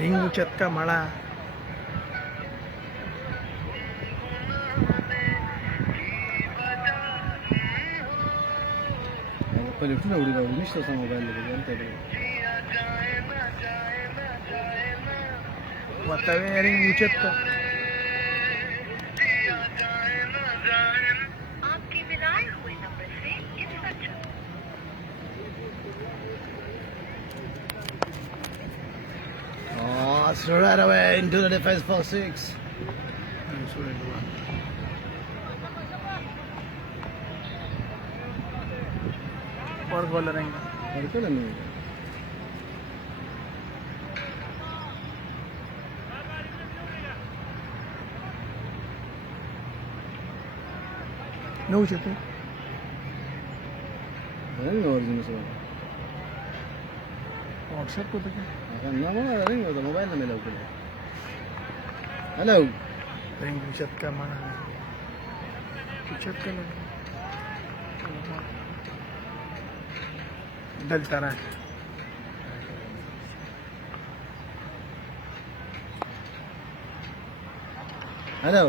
Ring चक्का मड़ा पहले उठना उड़ेगा उन्नीस सौ मोबाइल लेके जानते हैं बतावे रिंग चक्का आपके मिलाए हुए नंबर से इस पर Oh, it's right away into the defense for 6. और बॉलर रहेंगे और क्या नहीं होगा नौ चक्के रहेंगे ओरिजिनल से व्हाट्सएप को तो क्या अगर ना बोला रहेंगे तो मोबाइल ना मिला उनको हेलो रिंग चक्का मड़ा चक्का लगे डलता रहा है hello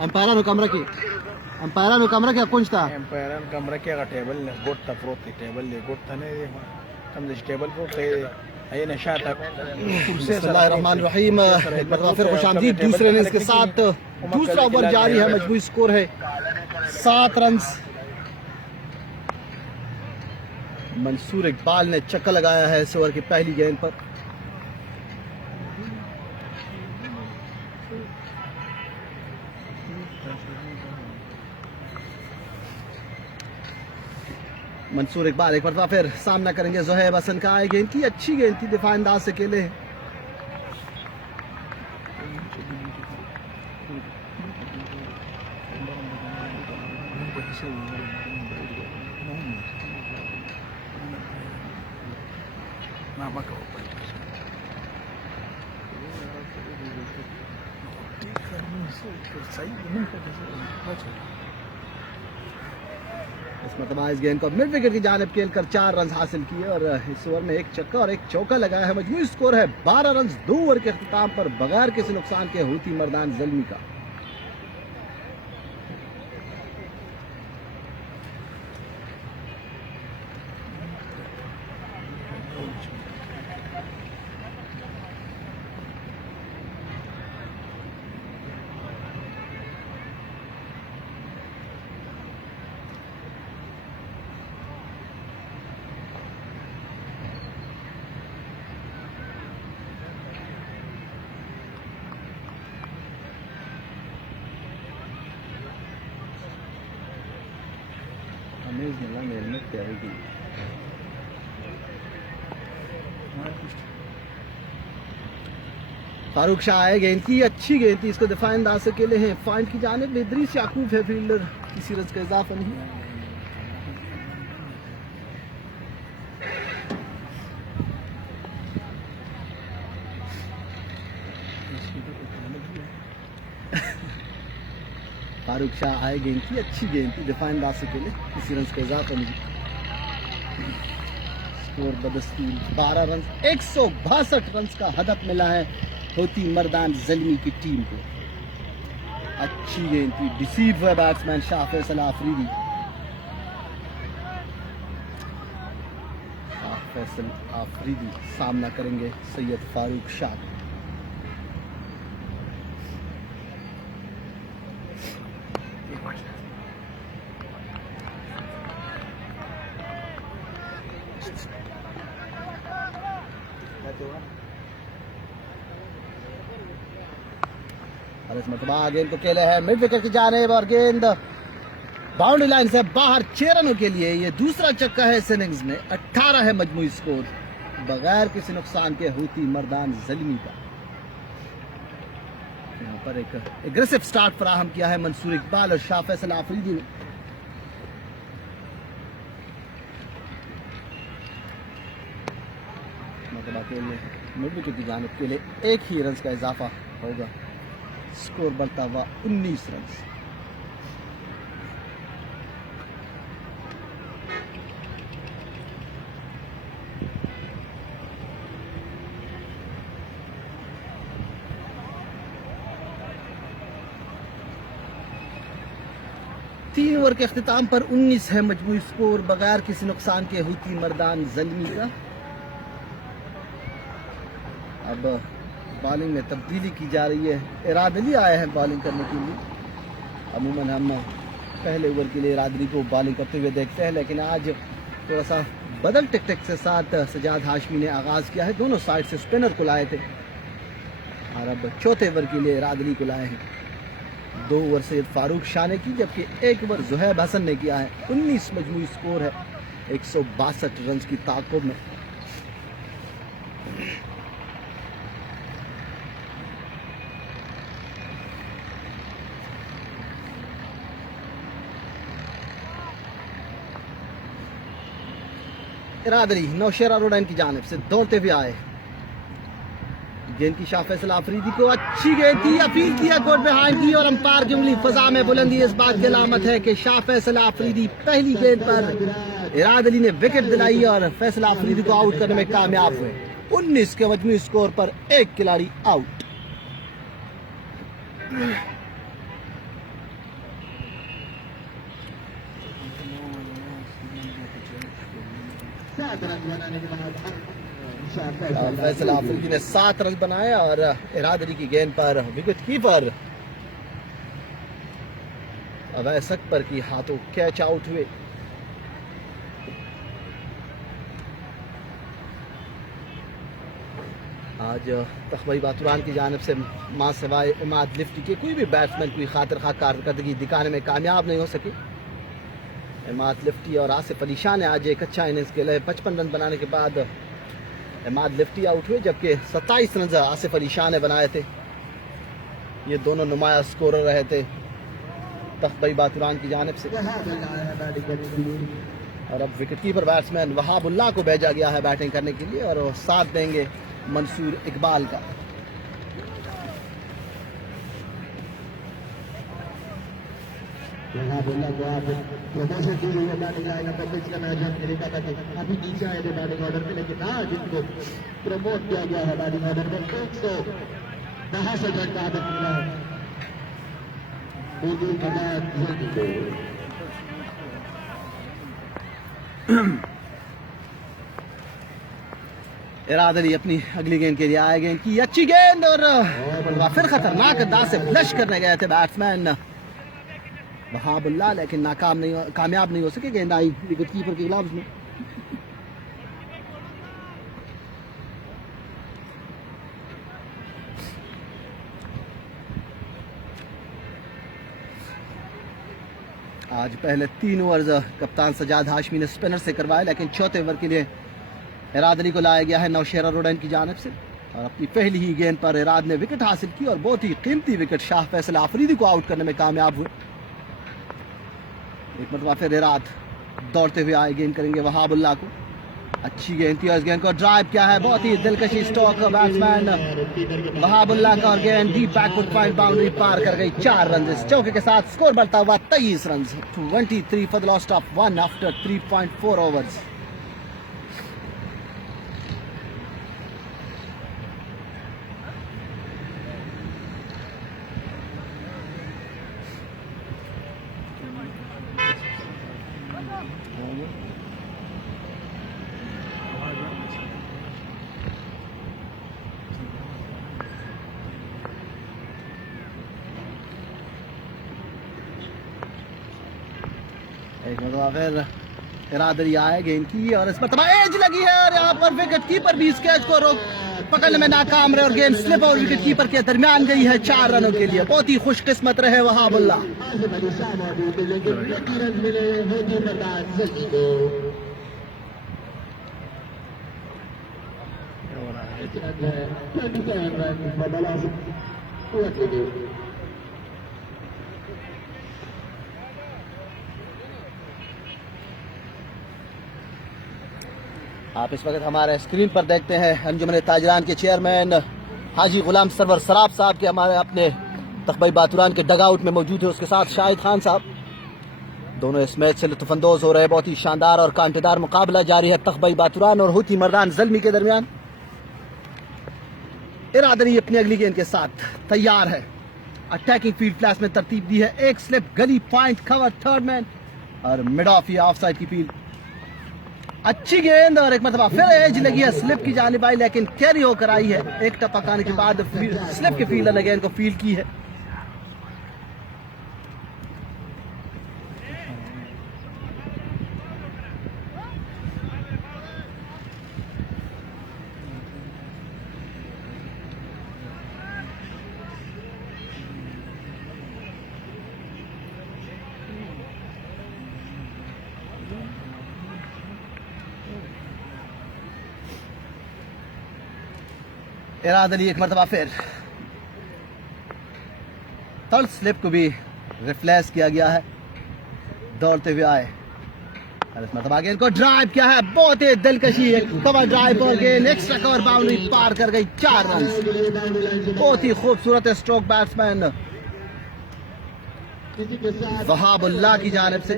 ampara no kamera ki kunchta umpire कमरा के टेबल ने गोट था प्रोत टेबल ले गोट था ने कम दे टेबल प्रोत है अये नशाता बिस्मिल्लाहिर्रहमानिर्रहीम फिर खुश आमदीद दूसरे इनिंग्स के साथ दूसरा ओवर जारी है मजबूरी स्कोर है 7 रन मंसूर इकबाल ने चक्का लगाया है इस ओवर की पहली गेंद पर मंसूर इकबाल एक बार फिर सामना करेंगे जोहेब हसन का गेंद की अच्छी गेंद थी दिफा अंदाज से अकेले इस मतलब इस गेंद को मिड विकेट की जानिब खेलकर 4 रन हासिल किए और इस ओवर में एक छक्का और एक चौका लगाया है मजमूई स्कोर है 12 रन 2 ओवर के अख्ताम पर बगैर किसी नुकसान के हूती मर्दान ज़ल्मी का फारूक शाह है गेंद की अच्छी गेंद थी इसको दिफा अंदाज से अकेले हैं पॉइंट की जानिब इदरीस याकूब है फील्डर किसी रन का इजाफा नहीं फारूक शाह आए गेंद की अच्छी गेंद थी दिफा अंदाज से अकेले किसी रन का इजाफा नहीं स्कोर बदस्तूर 12 रन 162 रन का हदफ मिला है होती मर्दान ज़ल्मी की टीम को अच्छी गेंद थी डिसीव हुआ बैट्समैन शाह फैसल आफरीदी शाह फैसल आफरीदी सामना करेंगे सैयद फारूक शाह और इस मतलब गेंद को खेले है मिड विकेट की जानिब और गेंद बाउंड्री लाइन से बाहर 6 रनों के लिए ये दूसरा चक्का है इस इनिंग्स में 18 है मजमूई स्कोर बगैर किसी नुकसान के हूती मर्दान ज़ल्मी का यहाँ पर एक एग्रेसिव स्टार्ट फराहम किया है मंसूर इकबाल और शाह फैसल आफरीदी ने मतलब के लिए मिड विकेट की जानिब के लिए 1 ही रन का इजाफा होगा स्कोर बढ़ता हुआ 19 रन 3 ओवर के अख्तिताम पर 19 है मजमूई स्कोर बगैर किसी नुकसान के हूती मर्दान ज़ल्मी का। अब बॉलिंग में तब्दीली की जा रही है। इराद अली आया है बॉलिंग करने के लिए। अमूमन हम पहले ओवर के लिए इराद अली को बॉलिंग करते हुए देखते हैं, लेकिन आज थोड़ा सा बदल टिक के साथ सजाद हाशमी ने आगाज़ किया है। दोनों साइड से स्पिनर को लाए थे और अब चौथे ओवर के लिए इराद अली को लाए हैं। 2 ओवर से फारूक शाह ने की, जबकि 1 ओवर जुहैब हसन ने किया है। 19 मजमूई स्कोर है 162 रन की ताक़ुब में। इराद अली नौशेरा रोडन की जानिब से दौड़ते हुए आए। गेंद की शाह फैसल आफरीदी को अच्छी गेंद थी, अपील किया कोर्ट बिहाइंड की और अंपायर की उंगली फजा में बुलंदी इस बात की अलामत है कि शाह फैसल आफरीदी पहली गेंद पर इराद अली ने विकेट दिलाई और फैसल आफरीदी को आउट करने में कामयाब हुए। 19 के मजमूई स्कोर पर एक खिलाड़ी आउट। फैसल आफरीदी ने 7 रन बनाए और इराद अली की गेंद पर विकेट कीपर अवैस अकबर की हाथों कैच आउट हुए। आज तखबई बातुरान की जानिब से मां सिवाय इमाद लिफ्टी के कोई भी बैट्समैन कोई खातिर खा कारकर्दगी दिखाने में कामयाब नहीं हो सके। इमाद लिफ्टी और आसिफ अली शाह ने आज एक अच्छा इनिंग्स खेला है। 55 रन बनाने के बाद इमाद लिफ्टी आउट हुए, जबकि 27 रन आसिफ अली शाह ने बनाए थे। ये दोनों नुमाया स्कोरर रहे थे तखबई बातुरान की जानिब से। और अब विकेट कीपर बैट्समैन वहाबुल्लाह को भेजा गया है बैटिंग करने के लिए और साथ देंगे मंसूर इकबाल का। प्रमोशन की हुई बैटिंग आएगा पिच का मैच हमने देखा था कि अभी नीचे आए थे बैटिंग ऑर्डर में, लेकिन आज इनको प्रमोट किया गया है बैटिंग ऑर्डर में। 162 रन का आदत मिला है इराद अली अपनी अगली गेंद के लिए आए। गेंद की अच्छी गेंद और फिर खतरनाक अंदाज से फ्लश करने गए थे बैट्समैन वहाबुल्लाह, लेकिन कामयाब नहीं हो सके। गेंद आई विकेट कीपर के ग्लव्स में। आज पहले 3 ओवर कप्तान सजाद हाशमी ने स्पिनर से करवाए, लेकिन चौथे ओवर के लिए इराद अली को लाया गया है नौशेरा रोडन की जानिब से। और अपनी पहली ही गेंद पर इराद ने विकेट हासिल की और बहुत ही कीमती विकेट शाह फैसल आफरीदी को आउट करने में कामयाब हुए। एक मरतबा फिर इराद दौड़ते हुए आए, गेंद करेंगे वहाबुल्लाह को। अच्छी गेंद थी और इस गेंद को ड्राइव किया है, बहुत ही दिलकशी स्ट्रोक बैट्समैन वहाबुल्लाह का और गेंद डीप बैकवुड पॉइंट बाउंड्री पार कर गई। 4 रन इस चौके के साथ स्कोर बढ़ता हुआ 23 run 23 for the lost of 1 after 3.4 overs. एक मरतबा फिर इराद अली आए, गेंद की और इस मरतबा एज लगी है और यहाँ पर विकेट कीपर भी इस कैच को पकड़ने में नाकाम रहे और गेंद स्लिप और विकेट कीपर के दरमियान गई है 4 रनों के लिए। बहुत ही खुशकिस्मत रहे वहाबुल्लाह। आप इस वक्त हमारे स्क्रीन पर देखते हैं अंजुमन ताजरान के चेयरमैन हाजी गुलाम सरवर सराब साहब के हमारे अपने तखबई बातुरान के डगआउट में मौजूद है, उसके साथ शाहिद खान साहब। दोनों इस मैच से लुत्फानंदोज हो रहे हैं। बहुत ही शानदार और कांटेदार मुकाबला जारी है तखबई बातुरान और हूती मर्दान ज़ल्मी के दरमियान। इराद अली अपनी अगली गेंद के साथ तैयार है। अटैकिंग फील्ड फ्लैश में तरतीब दी है। एक स्लिप गली पॉइंट कवर थर्ड मैन और मिड ऑफ या ऑफ साइड की फील्ड। अच्छी गेंद और एक मतलब फिर एज लगी है स्लिप की जानिब आई, लेकिन कैरी होकर आई है। एक टपक आने के बाद स्लिप के फील्डर ने गेंद को फील्ड की है। इराद अली एक मरतबा फिर थर्ड स्लिप को भी रिफ्लेक्स किया गया है, दौड़ते हुए आए और इस मरतबा गेंद को ड्राइव किया है। बहुत ही दिलकशी है कवर ड्राइव और गेंद एक्स्ट्रा कवर बाउंड्री पार कर गई। 4 रन। बहुत ही खूबसूरत स्ट्रोक बैट्समैन वहाबुल्लाह की जानिब से।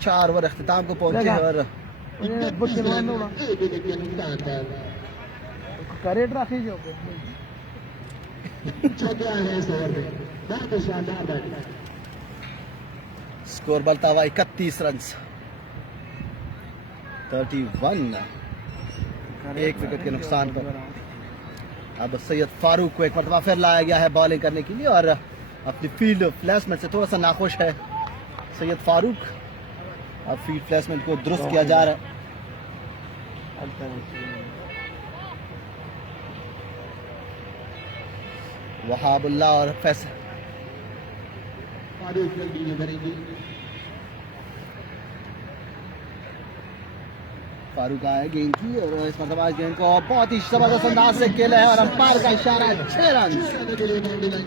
4 ओवर अख्तिताम को पहुंचे और करेट रखी जो स्कोर बलता हुआ 31 रन 31, एक विकेट के नुकसान पर। अब सैयद फारूक को एक मरतबा फिर लाया गया है बॉलिंग करने के लिए और अपनी फील्ड प्लेसमेंट से थोड़ा सा नाखुश है सैयद फारूक। अब फील्ड प्लेसमेंट को दुरुस्त किया जा रहा है। वहाबुल्लाह और फैसल फारूक आए गेंद की और इस मतलब गेंद को बहुत ही जबरदस्त अंदाज से खेला है और अंपायर का इशारा है 6 रन।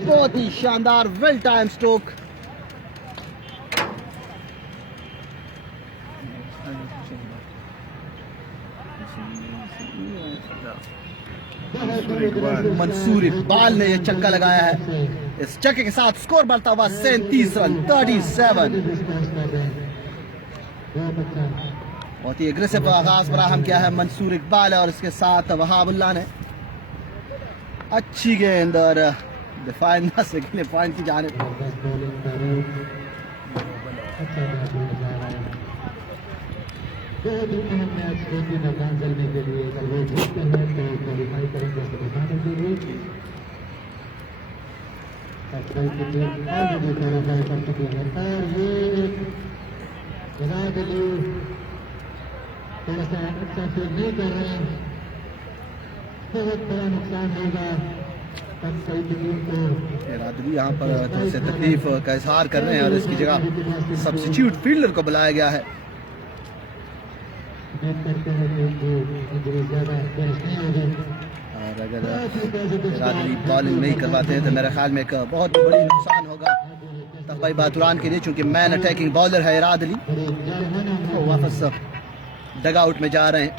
बहुत ही शानदार well time stroke. Mansoor Iqbal ने यह छक्का लगाया है। इस छक्के के साथ स्कोर बढ़ता हुआ 37 रन 37। बहुत ही एग्रेसिव आगाज फराहम किया है मंसूर इकबाल और इसके साथ वहाबुल्लाह ने अच्छी गेंद और डिफाइन से खेले पॉइंट की जानिब। बहुत ही अहम मैच के मैदान चलने के लिए अगर वो जीतते हैं तो क्वालिफाई करेंगे सेमीफाइनल के लिए। क्वालिफाई कर चुके हैं और ये इराद अली थोड़ा सा अच्छा फील नहीं कर रहे हैं, बहुत बड़ा नुकसान होगा। रादवी यहाँ पर थोड़ी सी तकलीफ का इजहार कर रहे हैं और इसकी जगह सब्स्टिट्यूट फील्डर को बुलाया गया है। और अगर रादवी बॉलिंग नहीं करवाते हैं तो मेरे ख्याल में एक बहुत बड़ी नुकसान होगा तकबई बातुरान के लिए, चूंकि मैन अटैकिंग बॉलर है इराद अली। तो वापस डगआउट में जा रहे हैं।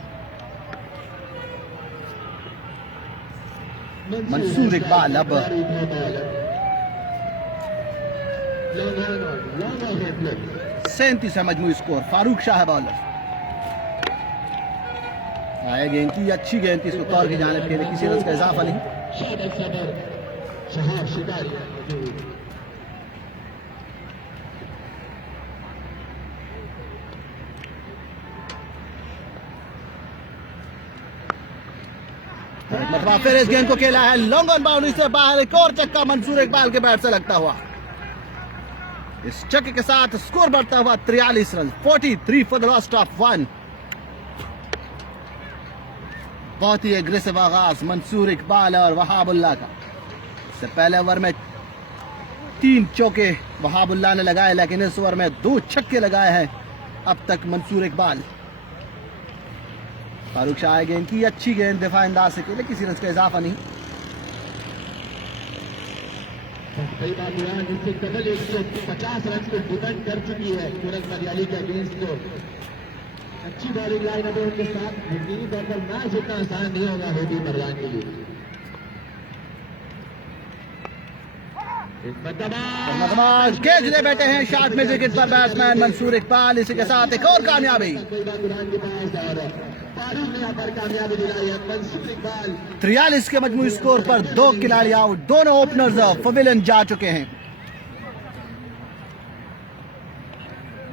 मंसूर इकबाल अब 37 है मजमूई स्कोर। फारूक शाह बॉलर आया गेंद की अच्छी गेंद थी, इसको कॉर की जानिब खेले, किसी रन का इजाफा नहीं। मतलब फिर इस गेंद को खेला है लॉन्ग ऑन बाउंड्री से बाहर। एक और चक्का मंसूर इकबाल के बैट से लगता हुआ। इस चक्के के साथ स्कोर बढ़ता हुआ 43 run 43 for the lost of 1। बहुत ही एग्रेसिव आगाज मंसूर इकबाल और वहाबुल्लाह का। इससे पहले ओवर में 3 चौके वहाबुल्लाह ने लगाए, लेकिन इस ओवर में 2 छक्के लगाए हैं अब तक मंसूर इकबाल। फारूक शाह गेंद की अच्छी गेंद दिफा अंदाज से खेले, किसी रन का इजाफा नहीं। कई बार जिससे केवल 150 रन को डिफेंड कर चुकी है सूरज मरियाली के अगेंस्ट को। अच्छी बॉलिंग लाइन अब उनके साथ यकीनी तौर पर मैच इतना आसान नहीं होगा होगी मरवान के लिए। खेचने बैठे हैं शॉट में विकेट पर बैट्समैन मंसूर इकबाल। इसी के साथ एक और कामयाबी। फारूक ने यहाँ पर कामयाबी दिलाई है। मंसूर इकबाल 43 के मजमूई स्कोर पर 2 खिलाड़ी आउट, दोनों ओपनर्स पवेलियन जा चुके हैं।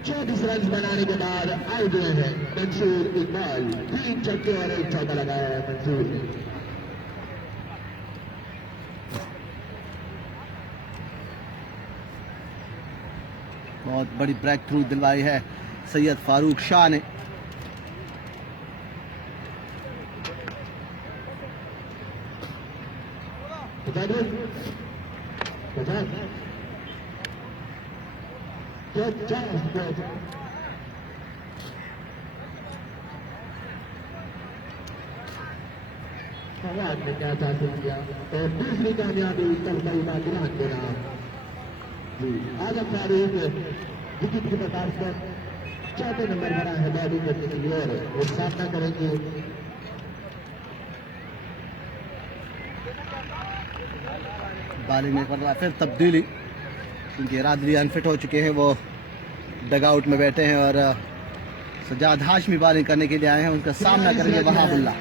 24 रन बनाने के बाद आउट हुए हैं मंसूर इकबाल। 3 छक्के और 1 चौका लगाया है मंसूर ने। बहुत बड़ी ब्रेक थ्रू दिलवाई है सैयद फारूक शाह ने। फवाद ने क्या हासिल किया और दूसरी कामयाबी तलवाई बादलान के नाम। आजम फारूक विकेट के प्रकार पर 4 नंबर बना है बॉलिंग करने के लिए और वो सामना करेंगे बॉलिंग में कर रहा फिर तब्दीली, क्योंकि रादरी अनफिट हो चुके हैं, वो डगआउट में बैठे हैं और सजाद हाशमी बॉलिंग करने के लिए आए हैं। उनका सामना करेंगे वहाबुल्ला।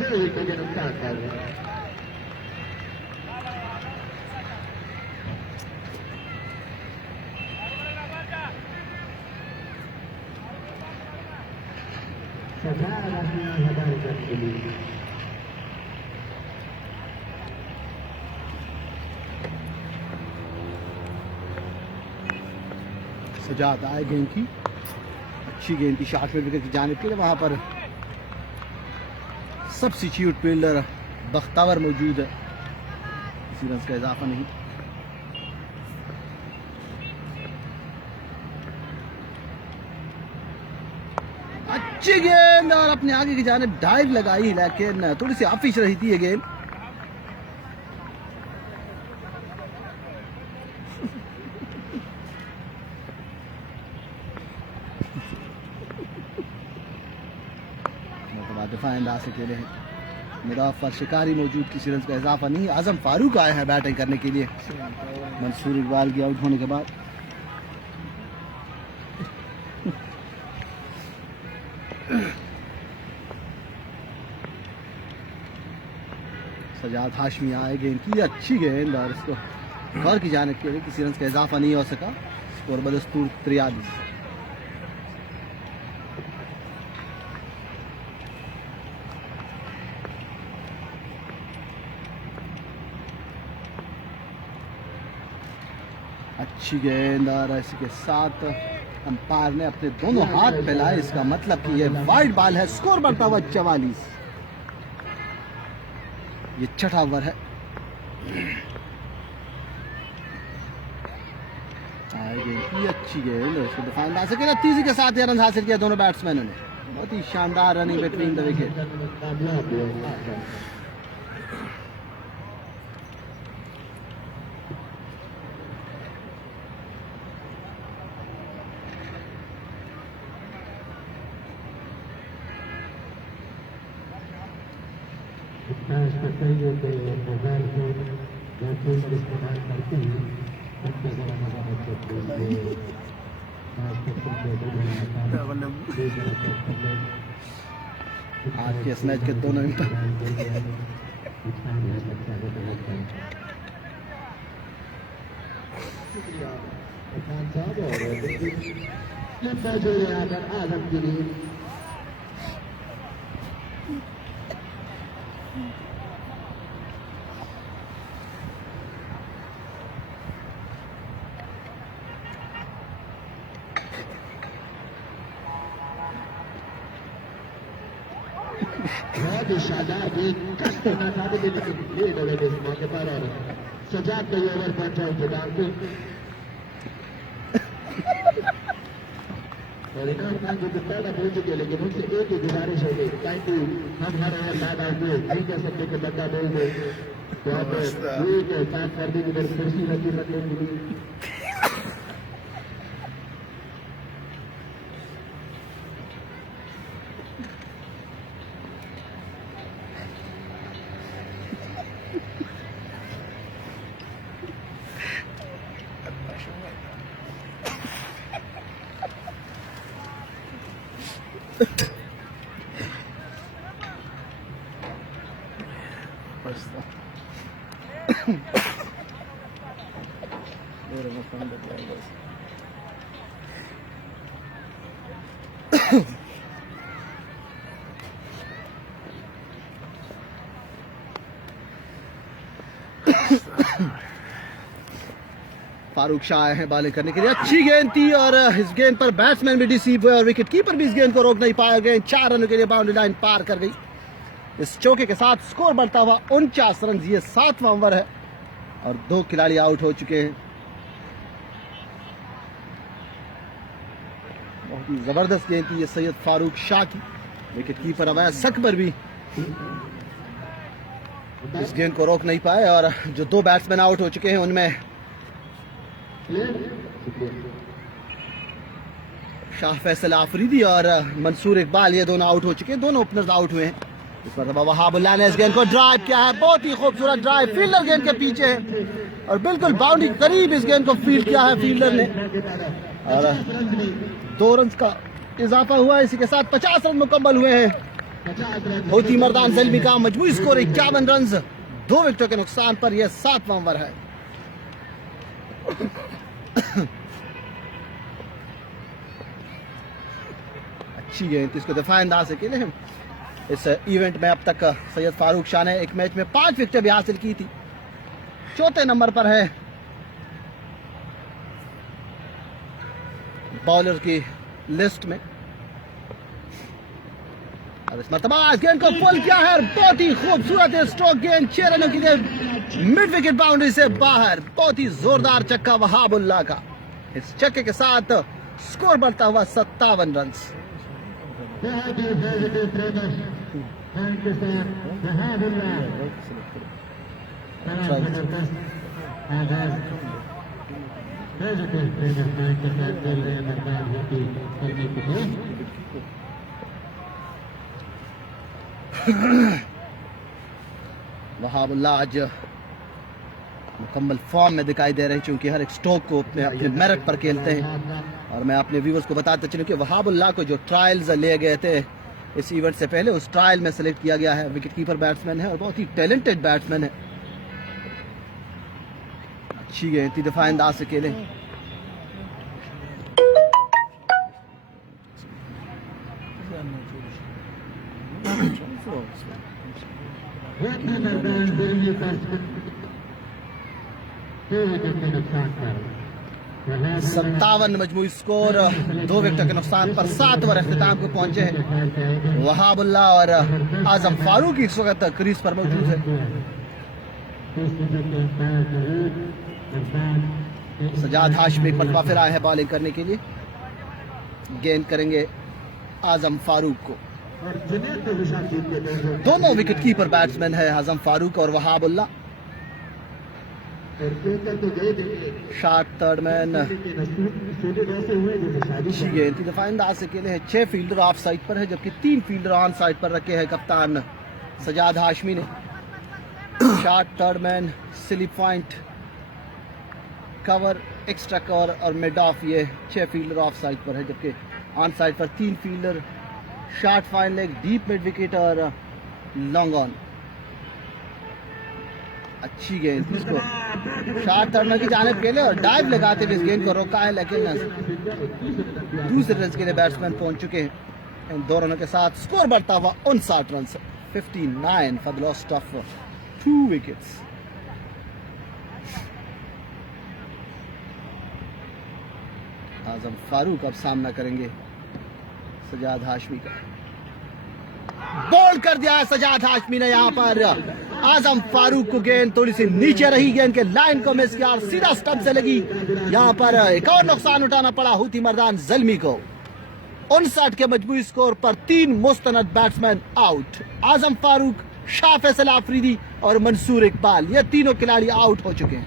सजाद आए गेंद की, अच्छी गेंद थी शॉर्ट में विकेट की जानिब के लिए। वहां पर सब्स्टिट्यूट फील्डर बख्तावर मौजूद है, किसी रन का इजाफा नहीं। अच्छी गेंद और अपने आगे की जानिब डाइव लगाई, लेकिन थोड़ी सी आफिश रही थी ये गेंद। दफा अंदाज से खेले हैं। मुदाफर शिकारी मौजूद, किसी रन का इजाफा नहीं। आजम फारूक आए हैं बैटिंग करने के लिए मंसूर इकबाल के आउट होने के बाद। सजाद हाशमी आए गेंद की, अच्छी गेंद और इसको गौर की जानिब के लिए किसी रन का इजाफा नहीं हो सका। स्कोर बदस्तूर 43। अच्छी गेंद और इसी के साथ अंपायर ने अपने दोनों हाथ फैलाए, इसका मतलब कि ये वाइड बॉल है। स्कोर बढ़ता हुआ 44। ये छठा ओवर है। ये अच्छी गेंद, उसको दफा अंदाज से खेला, तेजी के साथ ये रन हासिल किया दोनों बैट्समैनों ने। बहुत ही शानदार running between the wicket. Mobile phone या इस्तेमाल करते हैं उनके आज के मैच के दोनों आजम के लिए बहुत ही शानदार गेंद कष्ट करना चाहते थे, लेकिन ये लगे इस मौके पर और सजाद का ये ओवर पहुंचा इंतजार पे और इनाम खान जो कि पहला बोल चुके, लेकिन उनसे एक ही गुजारिश है कि ताकि हम हर ओवर बाद आगे नहीं कह सकते कि बंदा बोल दे तो आप ये साफ कर दी उधर कुर्सी लगी बंदे मिली। 2 रनों पर बदला है बस। फारूक शाह आए हैं बॉलिंग करने के लिए। अच्छी गेंद थी और इस गेंद पर बैट्समैन भी डिसीव हुए और विकेट कीपर भी इस गेंद को रोक नहीं पाया। गेंद 4 रनों के लिए बाउंड्री लाइन पार कर गई। इस चौके के साथ स्कोर बढ़ता हुआ 49 रन। ये 7वां ओवर है और 2 खिलाड़ी आउट हो चुके हैं। बहुत ही जबरदस्त गेंद थी ये सैयद फारूक शाह की। विकेट कीपर अवैस अकबर भी इस गेंद को रोक नहीं पाए और जो 2 बैट्समैन आउट हो चुके हैं उनमें शाह फैसल आफरीदी और मंसूर इकबाल, ये दोनों आउट हो चुके हैं। दोनों ओपनर्स आउट हुए हैं। इस पर वहाबुल्लाह ने इस गेंद को ड्राइव किया है। बहुत ही खूबसूरत ड्राइव। फील्डर गेंद के पीछे है और बिल्कुल बाउंड्री करीब इस गेंद को फील्ड किया है फील्डर ने और 2 रन का इजाफा हुआ। इसी के साथ 50 रन मुकम्मल हुए हैं। होती मर्दान ज़ल्मी का मजमूई स्कोर 51 रन 2 विकेटों के नुकसान पर। यह 7वां ओवर है। अच्छी गेंद, इसको दफा अंदाज से खेले। इस इवेंट में अब तक सैयद फारूक शाह ने एक मैच में 5 विकेटें भी हासिल की थी। 4थे नंबर पर है बॉलर की लिस्ट में और इस मरतबा गेंद को पुल किया है। बहुत ही खूबसूरत स्ट्रोक गेंद 6 रनों के लिए मिड विकेट बाउंड्री से बाहर। बहुत ही जोरदार चक्का वहाबुल्लाह का। इस चक्के के साथ स्कोर बढ़ता हुआ 57 रन। वहाबुल्लाह आज मुकम्मल फॉर्म में दिखाई दे रहे हैं क्योंकि हर एक स्ट्रोक को अपने मेरिट पर खेलते हैं। और मैं अपने व्यूवर्स को बताते चलूं कि वहाबुल्लाह को जो ट्रायल्स लिए गए थे इस इवेंट से पहले, उस ट्रायल में सेलेक्ट किया गया है। विकेट कीपर बैट्समैन है और बहुत ही टैलेंटेड बैट्समैन है। अच्छी गेंद थी, दफा अंदाज से खेले। सत्तावन मजमूई स्कोर 2 विकेट के नुकसान पर 7 ओवर अख्तिताम को पहुंचे हैं। वहाबुल्लाह और आजम फारूक इस वक्त क्रीज पर मौजूद है। सजाद हाशमी एक मरतबा फिर आए हैं बॉलिंग करने के लिए। गेंद करेंगे आजम फारूक को। दोनों विकेट कीपर बैट्समैन है आजम फारूक और वहाबुल्लाह। Shot third man. अच्छी गेंद थी, दफा अंदाज से खेले हैं। 6 फील्डर ऑफ साइड पर है जबकि 3 फील्डर ऑन साइड पर रखे हैं कप्तान सजाद हाशमी ने। Shot third man, slip point, cover, extra cover और मिड ऑफ, ये 6 फील्डर ऑफ साइड पर है जबकि ऑन साइड पर 3 fielder. Shot fine leg, deep mid wicket और लॉन्ग ऑन। अच्छी गेंद, इसको शॉट थर्ड मैन की जानिब खेले और डाइव लगाते हुए इस गेंद को रोका है, लेकिन दूसरे रन के लिए बैट्समैन पहुंच चुके हैं। इन 2 रनों के साथ स्कोर बढ़ता हुआ 59 run, 59 for the loss of 2 wickets. Azam Farooq अब सामना करेंगे सजाद हाशमी का। बॉल कर दिया है सजाद हाशमी ने यहाँ पर आजम फारूक को। गेंद थोड़ी सी नीचे रही, गेंद के लाइन को मिस किया और सीधा स्टंप से लगी। यहाँ पर एक और नुकसान उठाना पड़ा होती मर्दान ज़ल्मी को। 59 के मजबूरी स्कोर पर 3 मुस्तनद बैट्समैन आउट। आजम फारूक, शाह फैसल आफरीदी और मंसूर इकबाल, ये तीनों खिलाड़ी आउट हो चुके हैं।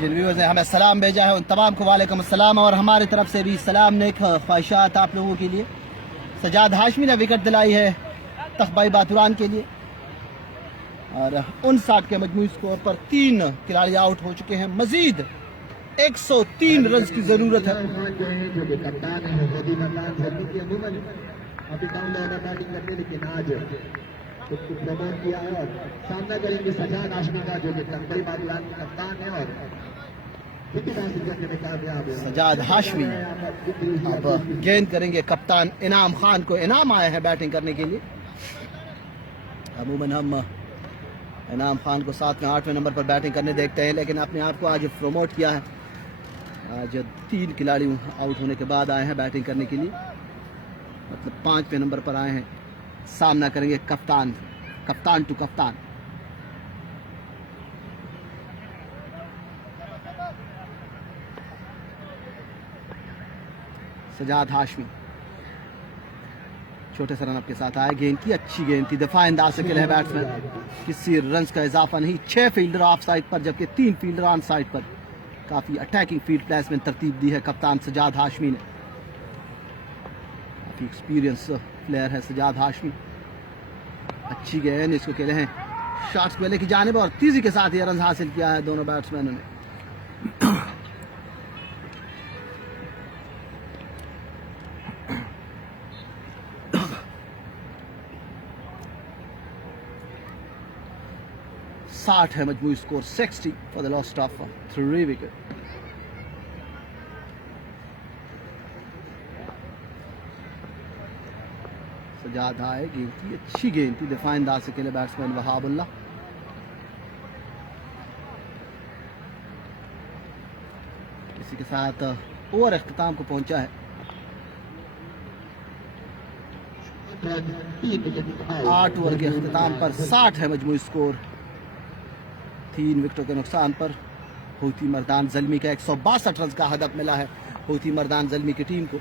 जिन व्यूअर्स ने हमें सलाम भेजा है उन तमाम को वालेकुम अस्सलाम, और हमारी तरफ से भी सलाम नेक ख्वाहिशात आप लोगों के लिए। सजाद हाशमी ने विकेट दिलाई है तखबाई बातुरान के लिए, और 59 के मजमूई स्कोर पर 3 खिलाड़ी आउट हो चुके हैं। मजीद 103 रन की जरूरत है। जो कि कप्तान है मोदी मैदान धरती की अमूमन अभी डाउन ऑर्डर बैटिंग करते, लेकिन आज उसको प्रमोट किया है और सामना करेंगे सजाद हाशमी का, जो कि तखबाई बातुरान के कप्तान है और सजाद हाशमी अब गेंद करेंगे कप्तान इनाम खान को। इनाम आए हैं बैटिंग करने के लिए। अमूमन हम इनाम खान को 7 में 8वें नंबर पर बैटिंग करने देखते हैं, लेकिन अपने आप को आज प्रमोट किया है। आज 3 खिलाड़ी आउट होने के बाद आए हैं बैटिंग करने के लिए, मतलब 5वें नंबर पर आए हैं। सामना करेंगे कप्तान टू कप्तान। सजाद हाशमी छोटे से रनअप के साथ आए। गेंद की अच्छी गेंद थी, दफा अंदाज से खेले बैट्समैन, किसी रन्स का इजाफा नहीं। 6 फील्डर ऑफ साइड पर जबकि 3 फील्डर ऑन साइड पर। काफी अटैकिंग फील्ड प्लेसमेंट तरतीब दी है कप्तान सजाद हाशमी ने। काफी एक्सपीरियंस प्लेयर है सजाद हाशमी। अच्छी गेंद, इसको खेले हैं शॉट्स पहले की जानिब और तेजी के साथ ये रन हासिल किया है दोनों बैट्समैनों ने। है मजमूई score 60 for the loss of 3 wicket. Sajjad आए, गेंद की अच्छी गेंद थी, दफा अंदाज से खेले बैट्समैन वहाबुल्लाह। इसी के साथ ओवर अख्ताम को पहुंचा है। 8 ओवर के अख्ताम पर 60 है मजमूई स्कोर। 3 विकेटों के नुकसान पर हूथी मर्दान ज़ल्मी का 162 रन का हदफ मिला है हूथी मर्दान ज़ल्मी की टीम को।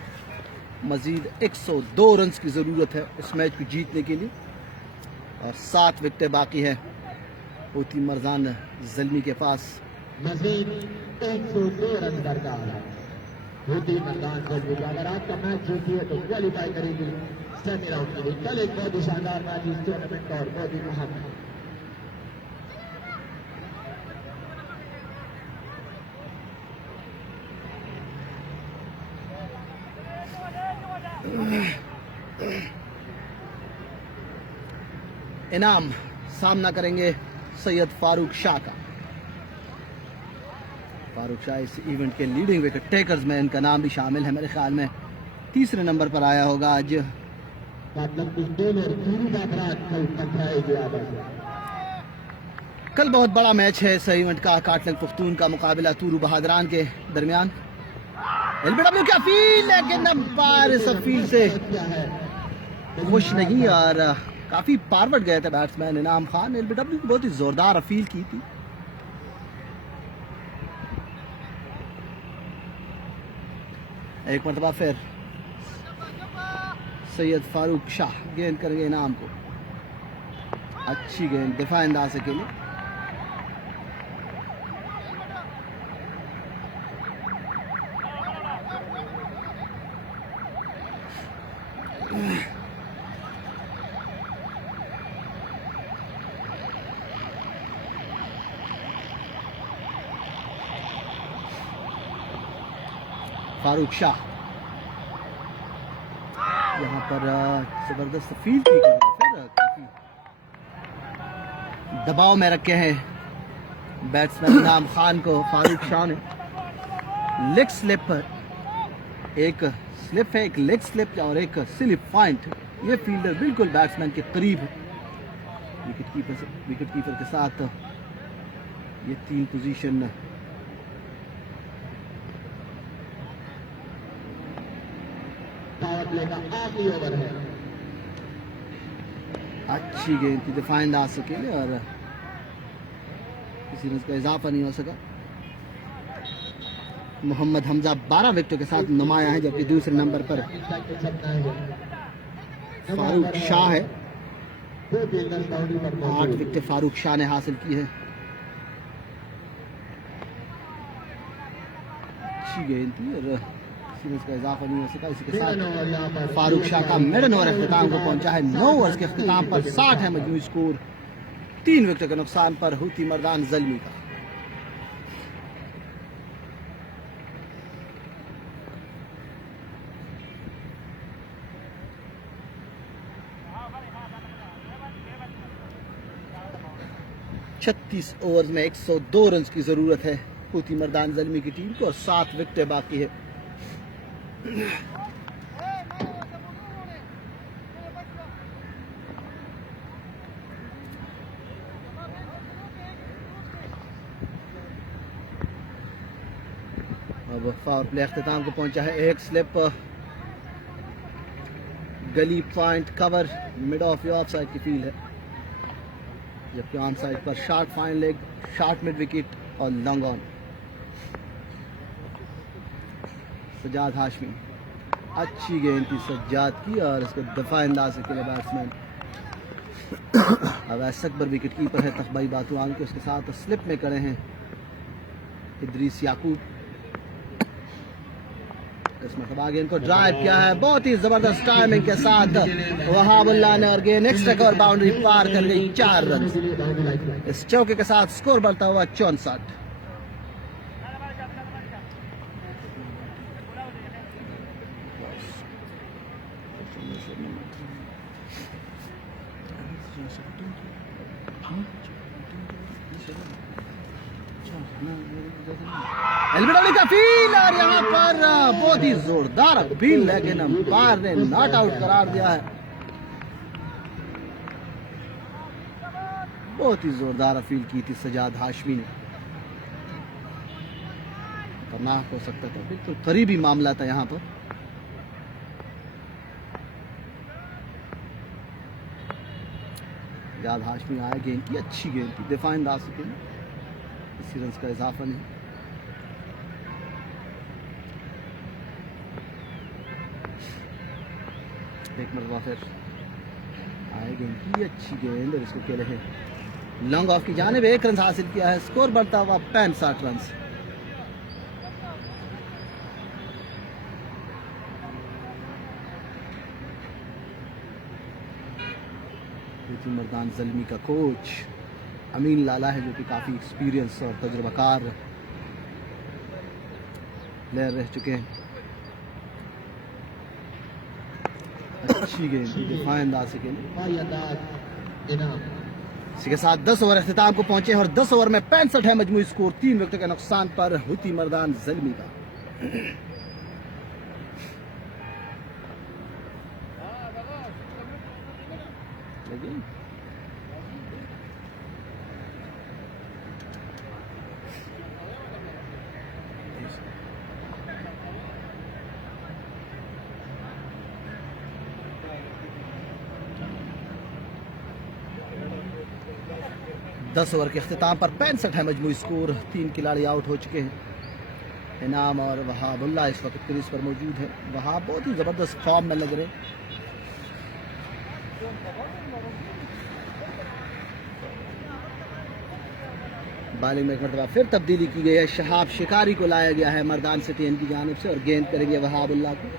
मजीद 102 रन की ज़रूरत है इस मैच को जीतने के लिए, और 7 विकेटें बाकी है हूथी मर्दान ज़ल्मी के पास। मजीद 102 रन दरकार है हूथी मर्दान ज़ल्मी। अगर आपका मैच जीती है तो क्वालिफाई करेगी सेमी राउंड के लिए। कल एक बहुत ही शानदार मैच इस टूर्नामेंट का और बहुत ही अहम है। इनाम सामना करेंगे सैयद फारूक शाह का। फारूक शाह इस इवेंट के लीडिंग विकेट टेकर्स में इनका नाम भी शामिल है। मेरे ख्याल में 3रे नंबर पर आया होगा आज। कल बहुत बड़ा मैच है इस इवेंट का, काटलग पुख्तून का मुकाबला तूरू बहादरान के दरमियान। एलबीडब्ल्यू क्या फील, लेकिन अंपायर इस फील से खुश नहीं और काफी पारवट गए थे बैट्समैन इनाम खान। एलबीडब्ल्यू की बहुत ही जोरदार अपील की थी। एक मरतबा फिर सैयद फारूक शाह गेंद करेंगे इनाम को। अच्छी गेंद, दफा अंदाज से खेली। फारूक शाह यहाँ पर जबरदस्त फील्ड की कर फिर काफी दबाव में रखे हैं बैट्समैन इनाम खान को। फारूक शाह ने लेग स्लिप पर, एक स्लिप है, एक लेग स्लिप और एक स्लिप पॉइंट। ये फील्डर बिल्कुल बैट्समैन के करीब है। विकेट कीपर के साथ ये 3 पोजीशन प्ले का आखिरी ओवर है। अच्छी गेंद थी, दफा अंदाज से खेले और किसी रन का इजाफा नहीं हो सका। मोहम्मद हमजा 12 विकेटों के साथ नुमाया है, जबकि दूसरे नंबर पर फारूक शाह है। 2 फील्डर्स बाउंड्री पर 8 मौजूद। विकेट फारूक शाह ने हासिल की है। अच्छी गेंद थी और सीरीज का इजाफा नहीं हो सका। इसी के साथ फारूक शाह का मिडन ओवर अख्तिताम को पहुंचा है। 9 ओवर्स के अख्तिताम पर 60 है मजमूई स्कोर। 3 विकेट के नुकसान पर हुती मर्दान ज़ल्मी का। छत्तीस ओवर्स में 102 रन की जरूरत है हुती मर्दान ज़ल्मी की टीम को और 7 विकेटें बाकी है। अब पावर प्ले अख्तिताम को पहुंचा है। एक स्लिप गली point cover mid of of side की फील्ड है, जबकि ऑन साइड पर short fine leg, short mid wicket और लॉन्ग ऑन। सज्जाद हाशमी, अच्छी गेंद थी सज्जाद की और इसको दफा अंदाज से खेले batsman. Awais Akbar wicket keeper है तकबाई बातुआन के, उसके साथ स्लिप में करे हैं इदरीस याकूब। इस मरतबा गेंद को ड्राइव किया है बहुत ही जबरदस्त टाइमिंग के साथ वहाबुल्लाह ने और गेंद एक्स्ट्रा कवर बाउंड्री पार कर गई। 4 रन। इस चौके के साथ स्कोर बढ़ता हुआ 64। एल्बिडोली का फील और यहाँ पर बहुत ही जोरदार फील, लेकिन अंपायर ने नॉट आउट करार दिया है। बहुत ही जोरदार अपील की थी सज्जाद हाशमी ने। खतरनाक हो सकता था, बिल्कुल करीबी मामला था यहाँ पर। सज्जाद हाशमी आए, गेंद की अच्छी गेंद थी, दिफा अंदाज से खेली, इसी रन का इजाफा नहीं। एक मरतबा फिर आए, गेंद की अच्छी गेंद और इसको खेले हैं लॉन्ग ऑफ की जानिब। 1 रन हासिल किया है, स्कोर बढ़ता हुआ 65 रन। हुती मर्दान ज़ल्मी का कोच अमीन लाला है, जो कि काफ़ी एक्सपीरियंस और तजुर्बाकार प्लेयर रह चुके हैं। अच्छी गेंद दिफा अंदाज से खेली। इसी के साथ 10 ओवर अख्तिताम को पहुंचे और 10 ओवर में 65 है मजमूई स्कोर। 3 विकेट के नुकसान पर हुती मर्दान ज़ल्मी का। दस ओवर के अख्तिताम पर 65 है मजमूई स्कोर। 3 खिलाड़ी आउट हो चुके हैं। इनाम और वहाबुल्लाह इस वक्त क्रीज पर मौजूद है। वहाब बहुत ही ज़बरदस्त फॉर्म में लग रहे। बॉलिंग में एक मरतबा फिर तब्दीली की गई है। शहाब शिकारी को लाया गया है मर्दान सिटी की जानिब से और गेंद करेंगे वहाबुल्लाह को।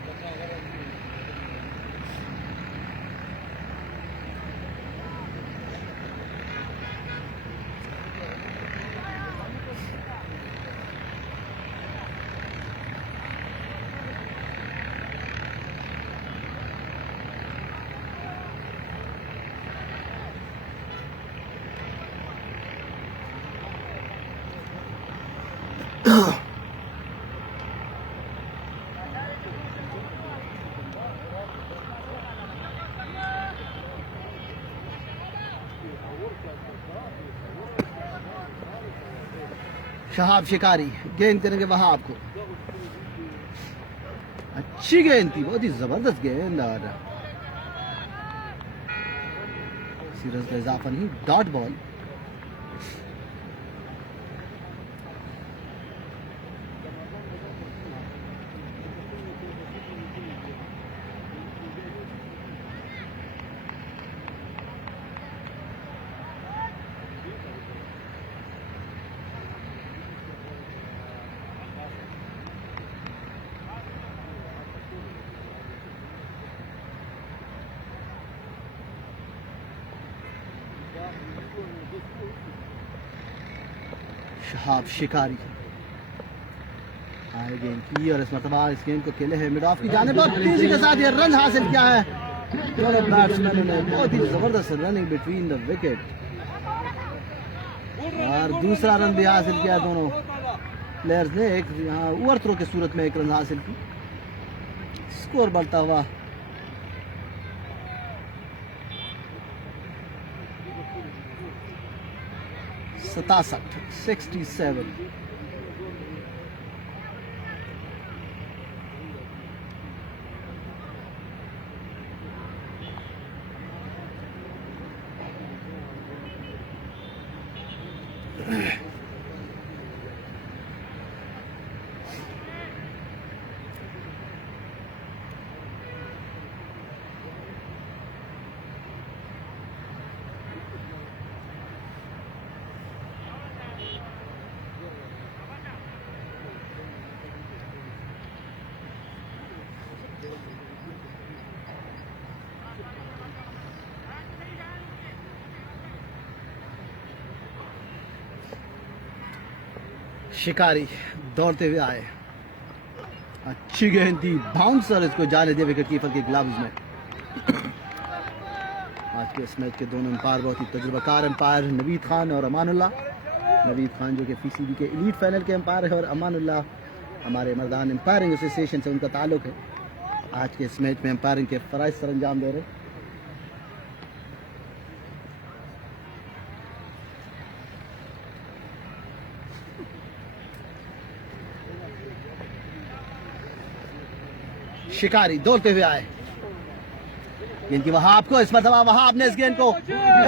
शहाब शिकारी गेंद करेंगे वहाब को। अच्छी गेंद थी, बहुत ही जबरदस्त गेंद और सीरीज का इजाफा नहीं, डॉट बॉल। शहाब शिकारी आए गेंद की और इस मरतबा इस गेंद को खेले हैं मिड ऑफ की जानिब और तेजी के साथ ये रन हासिल किया है दोनों बैट्समैनों ने। बहुत ही जबरदस्त रनिंग बिटवीन द विकेट और दूसरा रन भी हासिल किया दोनों प्लेयर्स ने। एक यहाँ ओवर थ्रो की सूरत में एक रन हासिल की। स्कोर बढ़ता हुआ 67। शिकारी दौड़ते हुए आए, अच्छी गेंद थी, बाउंसर इसको जाने दिया विकेट कीपर के ग्लव्स में। आज के इस मैच के दोनों अंपायर बहुत ही तजुर्बाकार अंपायर नवीद खान और अमानुल्लाह। नवीद खान जो कि पीसीबी के एलीट फाइनल के अंपायर है और अमानुल्लाह हमारे मर्दान अंपायरिंग एसोसिएशन से उनका ताल्लुक है। आज के इस मैच में अंपायरिंग के फराइज सर अंजाम दे रहे। शिकारी दौड़ते हुए आए, गेंद की वहाब को इस मरतबा वहाब ने इस गेंद को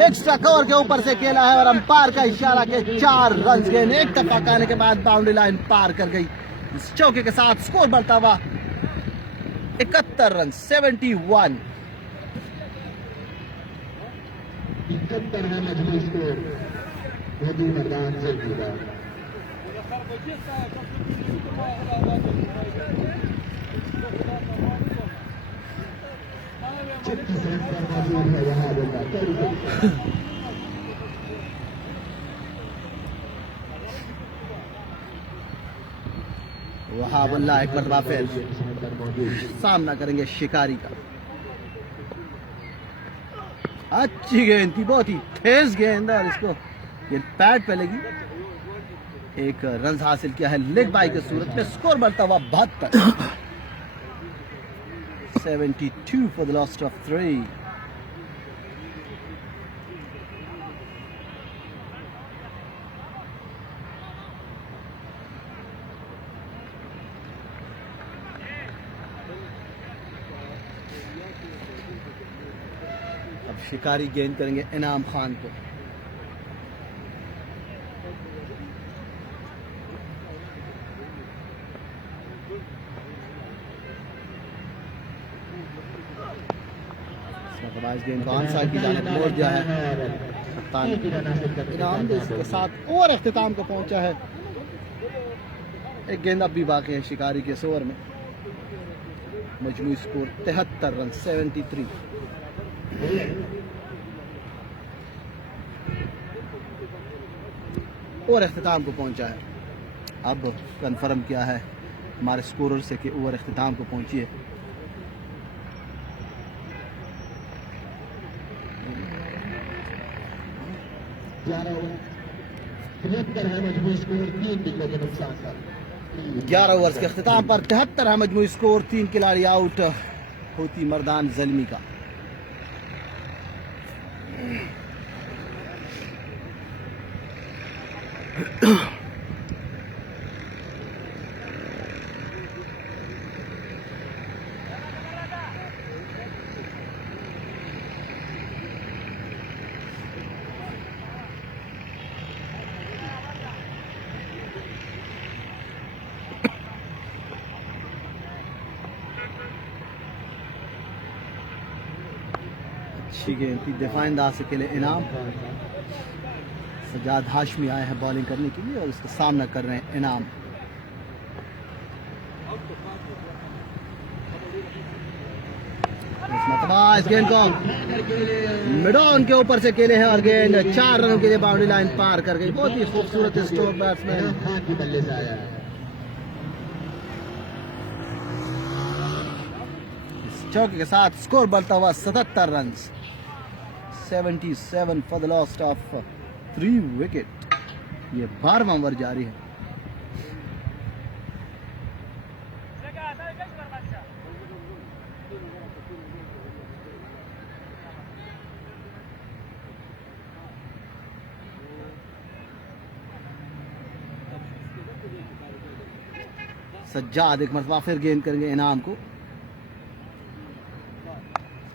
एक्स्ट्रा कवर के ऊपर से खेला है और अंपायर का इशारा के 4 रन। गेंद एक दफा आने के बाद बाउंड्री लाइन पार कर गई। इस चौके के साथ स्कोर बढ़ता हुआ 71 रन 71। 71 है मजबूर स्कोर मोदी मैदान से जुड़ा। वहाबुल्लाह एक मरतबा फिर सामना करेंगे शिकारी का। अच्छी गेंद थी, बहुत ही तेज गेंद और इसको ये पैड पे लगी। एक रन हासिल किया है लेग बाई की सूरत में। स्कोर बढ़ता हुआ 72। 72 for the loss of 3. अब शिकारी गेंद करेंगे इनाम खान को। गेंद को ऑन साइड की जानिब मोड़ दिया है कप्तान इनाम के साथ। ओवर अख्तिताम को पहुंचा है। एक गेंद अब भी बाकी है शिकारी के इस ओवर में। मजमूई स्कोर 73 रन 73। ओवर अख्तिताम को पहुंचा है। अब कंफर्म किया है हमारे स्कोरर से कि ओवर अख्तिताम को पहुंची है। मजबूर स्कोर 3 विकेट के नुकसान पर। 11 ओवर्स के अख्तिताम पर 73 है मजमूई स्कोर। 3 खिलाड़ी आउट होती मर्दान ज़ल्मी का। अच्छी गेंद थी, दिफाई अंदाज से खेले इनाम। सजाद हाशमी आए हैं बॉलिंग करने के लिए और इसका सामना कर रहे हैं इनाम। मतबा इस गेंद को मिडॉन के ऊपर से खेले हैं और गेंद 4 रनों के लिए बाउंड्री लाइन पार कर गई। बहुत ही खूबसूरत स्ट्रोक बैट्समैन खान के बल्ले से आया। चौके के साथ स्कोर बढ़ता हुआ 77 run, 77 for the loss of 3 wicket. ये 12वां ओवर जारी है। सज्जाद एक मरतबा फिर गेंद करेंगे इनाम को।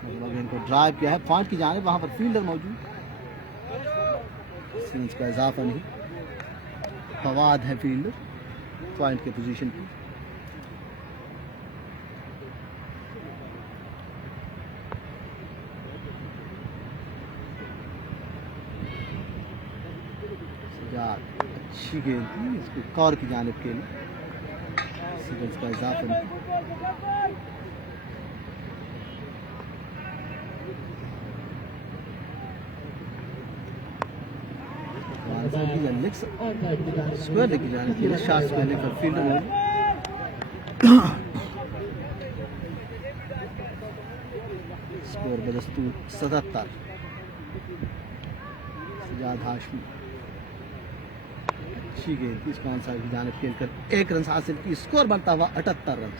गेंद को ड्राइव किया है पॉइंट की जाने, वहां पर फील्डर मौजूद, सीन्स का इजाफा नहीं, फवाद है फील्डर पॉइंट के पोजीशन पे। सज्जाद अच्छी गेंद थी, इसको कौर की जानिब के लिए, सीन्स का इजाफा नहीं। स्क्वायर लेके जाने के लिए शार्ट स्क्वायर लेकर फील्डर में स्कोर बदस्तूर 77। सज्जाद हाशमी अच्छी गेंद थी, इसको आंसर की जानिब खेलकर 1 रन हासिल की, स्कोर बनता हुआ 78 रन।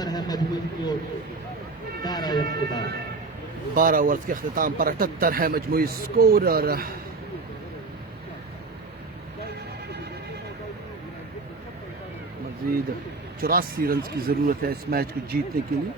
है मजबूत की ओर 12 ओवर के बाद 12 ओवर्स के अख्ताम पर 78 है मजमूई स्कोर और मजीद 84 रन की जरूरत है इस मैच को जीतने के लिए।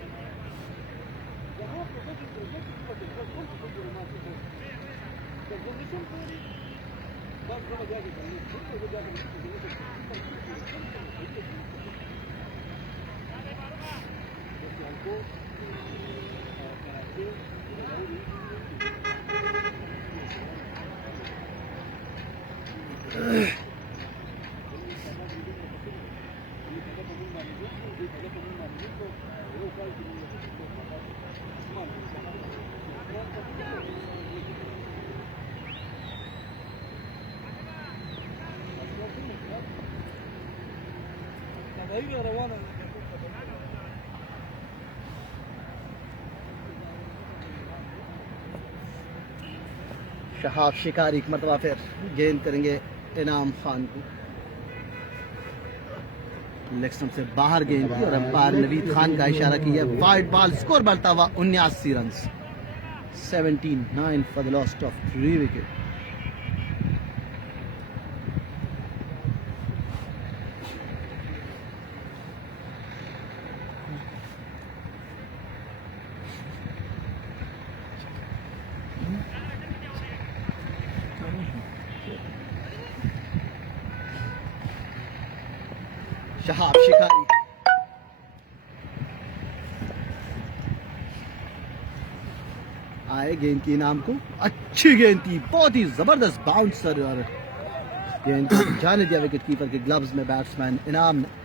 शहाब शिकारी एक मरतबा फिर गेंद करेंगे इनाम खान को, लेग स्टंप से बाहर गेंद की और अंपायर नवीद खान का इशारा किया, वाइड बॉल, स्कोर बढ़ता हुआ 79 run, 79 for the loss of 3 wicket. Shahab शिकारी आए गेंद के इनाम को, अच्छी गेंद थी, बहुत ही जबरदस्त बाउंसर और गेंद को जाने दिया विकेट कीपर के ग्लव्स में बैट्समैन इनाम ने।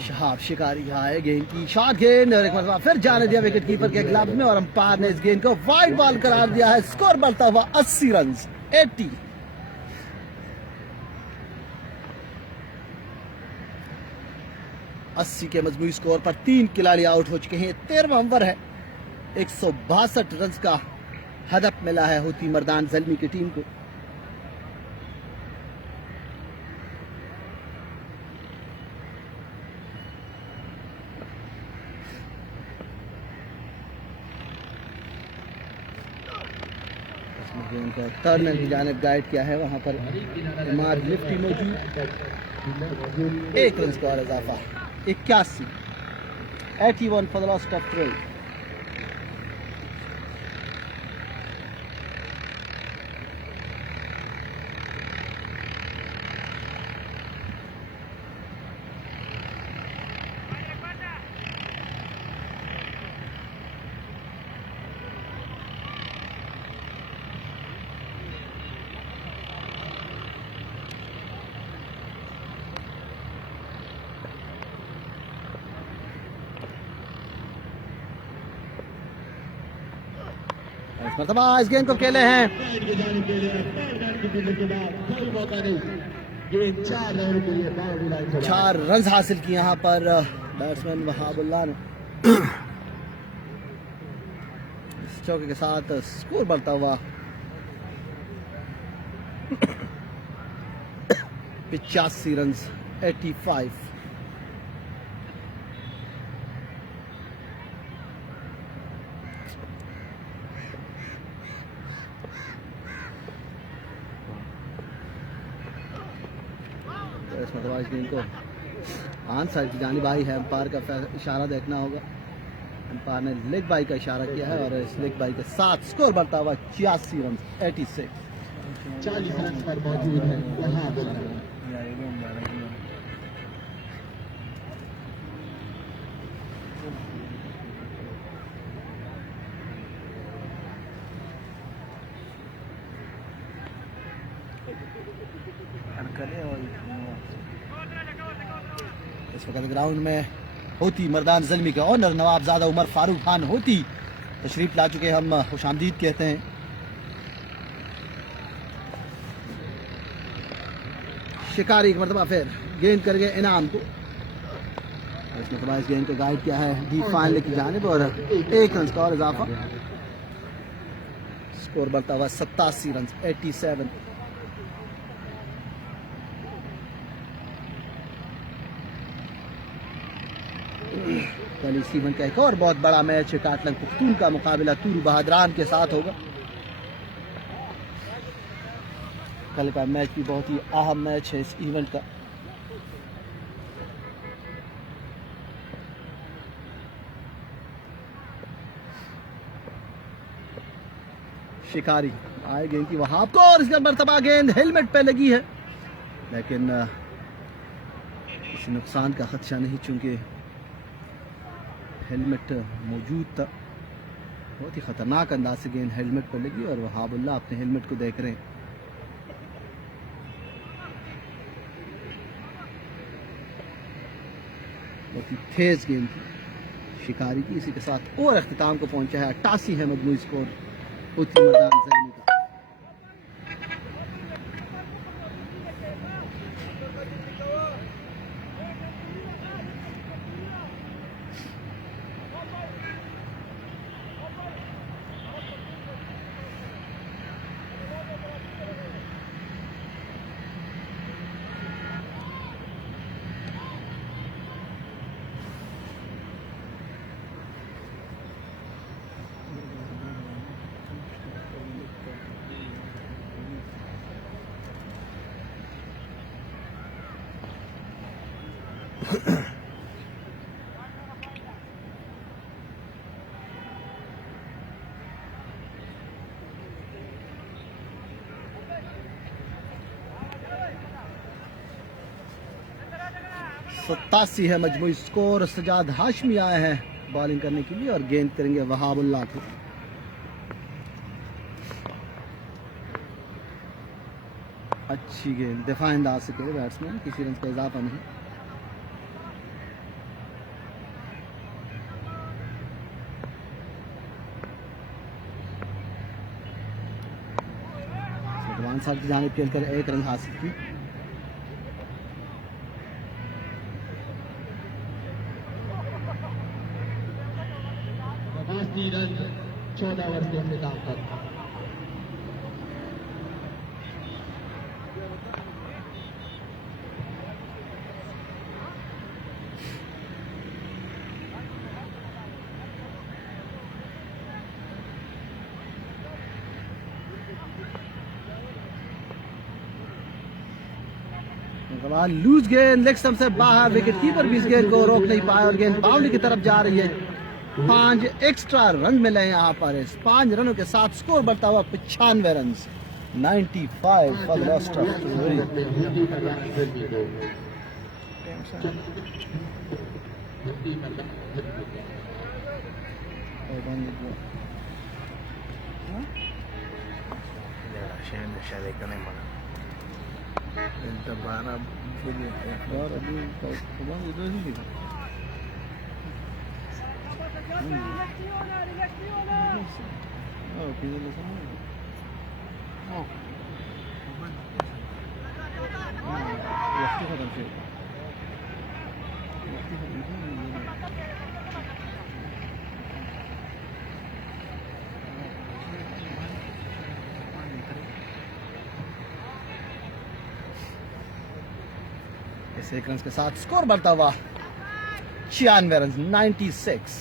शहाब शिकारी आए गेंद की शॉट गेंद और एक मरतबा फिर जाने दिया विकेट कीपर के ग्लव्स में और अंपायर ने इस गेंद को वाइड बॉल करार दिया है, स्कोर बढ़ता हुआ 80 रन, 80। के मजमूई स्कोर पर 3 खिलाड़ी आउट हो चुके हैं। 13वां ओवर है, 162 रन का हदफ मिला है होती मर्दान ज़ल्मी की टीम को। गेंद को टर्नर की जानिब गाइड किया है, वहाँ पर इमाद लिफ्टी मौजूद। 1 रन का और इजाफा 81 फॉर द लॉस्ट ऑफ 3। इस मरतबा इस गेंद को खेले हैं। साइड की जाने के लिए के बाद कोई मौका नहीं। गेंद 4 रन के लिए बाउंड्री लाइन से 4 रन हासिल किए यहाँ पर बैट्समैन वहाबुल्लाह ने। इस चौके के साथ स्कोर बढ़ता हुआ 85 रन 85। इस मतलब इस गेंद को ऑन साइड की जानिब आई है। अंपायर का इशारा देखना होगा। अंपायर ने लेग बाई का इशारा किया है और इस लेग बाई के साथ स्कोर बढ़ता हुआ 86 रन 86। 40 रन पर मौजूद है यहाँ बोलना। इस वक्त ग्राउंड में होती मर्दान ज़ल्मी के ऑनर नवाबजादा उमर फारूक खान होती तशरीफ ला चुके, हम खुशामदीद कहते हैं। शिकारी एक मरतबा फिर गेंद कर गए इनाम को। इस मरतबा इस गेंद को गाइड किया है डीप फाइनल की जानिब और 1 रन का और इजाफा। स्कोर बढ़ता हुआ 87 रन 87। कल इस इवेंट का एक और बहुत बड़ा मैच काटलंग पुख्तून का मुकाबला तूरू बहादरान के साथ होगा। कल का मैच भी बहुत ही अहम मैच है इस इवेंट का। शिकारी आए गेंद की वहां को और इसका मरतबा गेंद हेलमेट पे लगी है, लेकिन किसी नुकसान का खदशा नहीं चूंकि हेलमेट मौजूद था। बहुत ही खतरनाक अंदाज से गेंद हेलमेट पर लगी और वहाबुल्लाह अपने हेलमेट को देख रहे हैं। बहुत ही तेज गेंद थी शिकारी की। इसी के साथ और अख्तिताम को पहुंचा है 88 है मजमूई स्कोर होती मर्दान ज़ल्मी का। सत्तासी है मजमूई स्कोर। सजाद हाशमी आए हैं बॉलिंग करने के लिए और गेंद करेंगे वहाबुल्लाह को। अच्छी गेंद दफा अंदाज से करे बैट्समैन, किसी रन का इजाफा नहीं। सलमान साहब की जानिब खेलकर 1 रन हासिल की। 80 रन 14 ओवर के अख्तिताम पर। सवाल लूज गेंद लेग स्टंप से बाहर, विकेट कीपर भी इस गेंद को रोक नहीं पाया और गेंद बाउंड्री की तरफ जा रही है। 5 एक्स्ट्रा रन मिले यहाँ पर। इस 5 रनों के साथ स्कोर बढ़ता हुआ 95 run, 95 for the last of इस 1 रन के साथ स्कोर बढ़ता हुआ 96 रन, 96।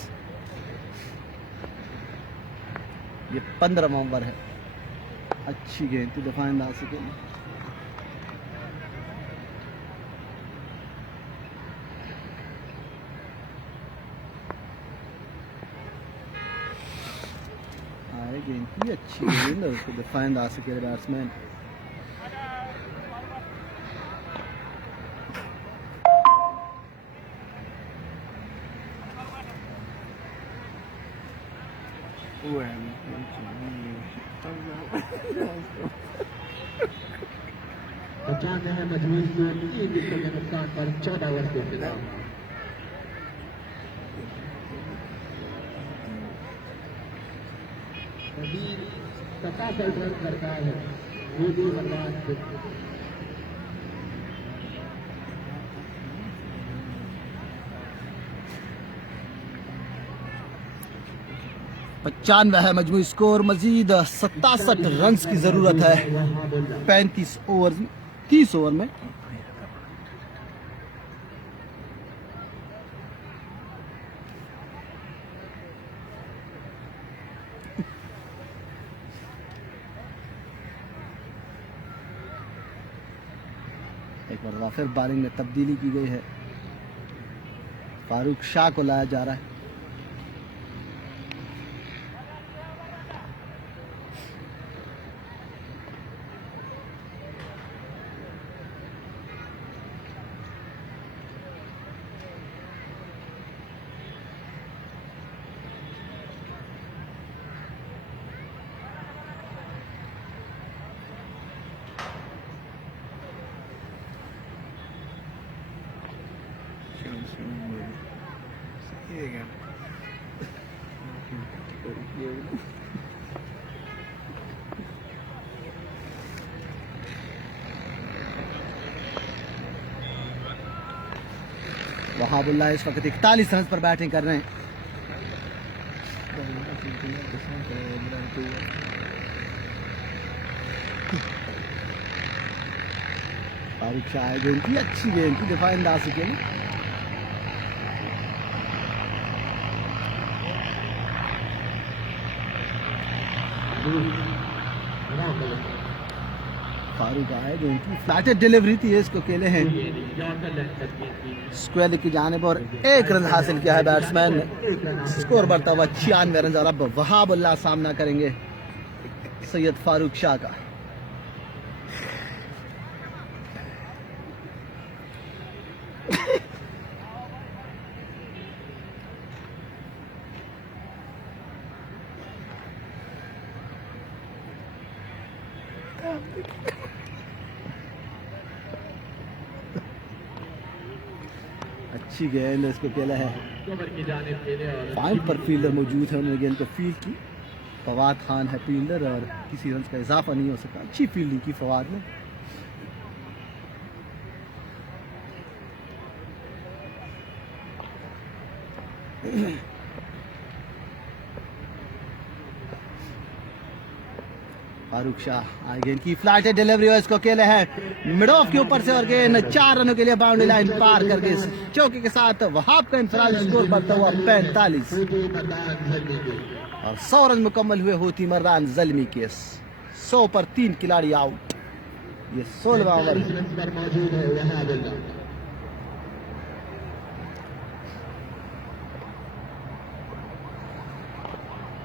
ये 15वां ओवर है। अच्छी गेंद थी दफा अंदाज के लिए। आए गेंद की अच्छी गेंद और उसको दफा अंदाज के बैट्समैन बचाने हैं मजबूर को 3 विकेट के नुकसान पर 14 ओवर के खिलाफ। कबीर 67 रन करता है, वो भी बर्बाद। 95 है मजमूई स्कोर। मजीद 67 रन की जरूरत है 35 ओवर 30 ओवर में। एक बार फिर बॉलिंग में तब्दीली की गई है। फारूक शाह को लाया जा रहा है। वहाबुल्लाह इस वक्त 41 रन पर बैटिंग कर रहे हैं। फारूक शाह गेंद की अच्छी गेंद की दफा अंदाज के लिए। फारूक आए गेंद की फ्लैटेड डिलीवरी थी, इसको खेले हैं स्क्वायर की जानिब और 1 रन हासिल किया है बैट्समैन ने। स्कोर बढ़ता हुआ 96 रन और अब वहाबुल्लाह सामना करेंगे सैयद फारूक शाह का। अच्छी गेंद इसको खेला है। पॉइंट पर फील्डर मौजूद है, उन्होंने गेंद को फील्ड की। फवाद खान है फील्डर और किसी रन का इजाफा नहीं हो सका। अच्छी फील्डिंग की फवाद ने। फारूक शाह आए गेंद की फ्लैटेड डिलीवरी और इसको खेले हैं मिड ऑफ के ऊपर से और गेंद 4 रनों के लिए बाउंड्री लाइन पार करके चौके के साथ वहाब का इंफराद स्कोर बढ़ता हुआ 45 और 100 रन मुकम्मल हुए होती मर्दान ज़ल्मी के। 100 पर 3 खिलाड़ी आउट। ये 16वां ओवर है। 45 रन पर मौजूद है वहाबुल्ला।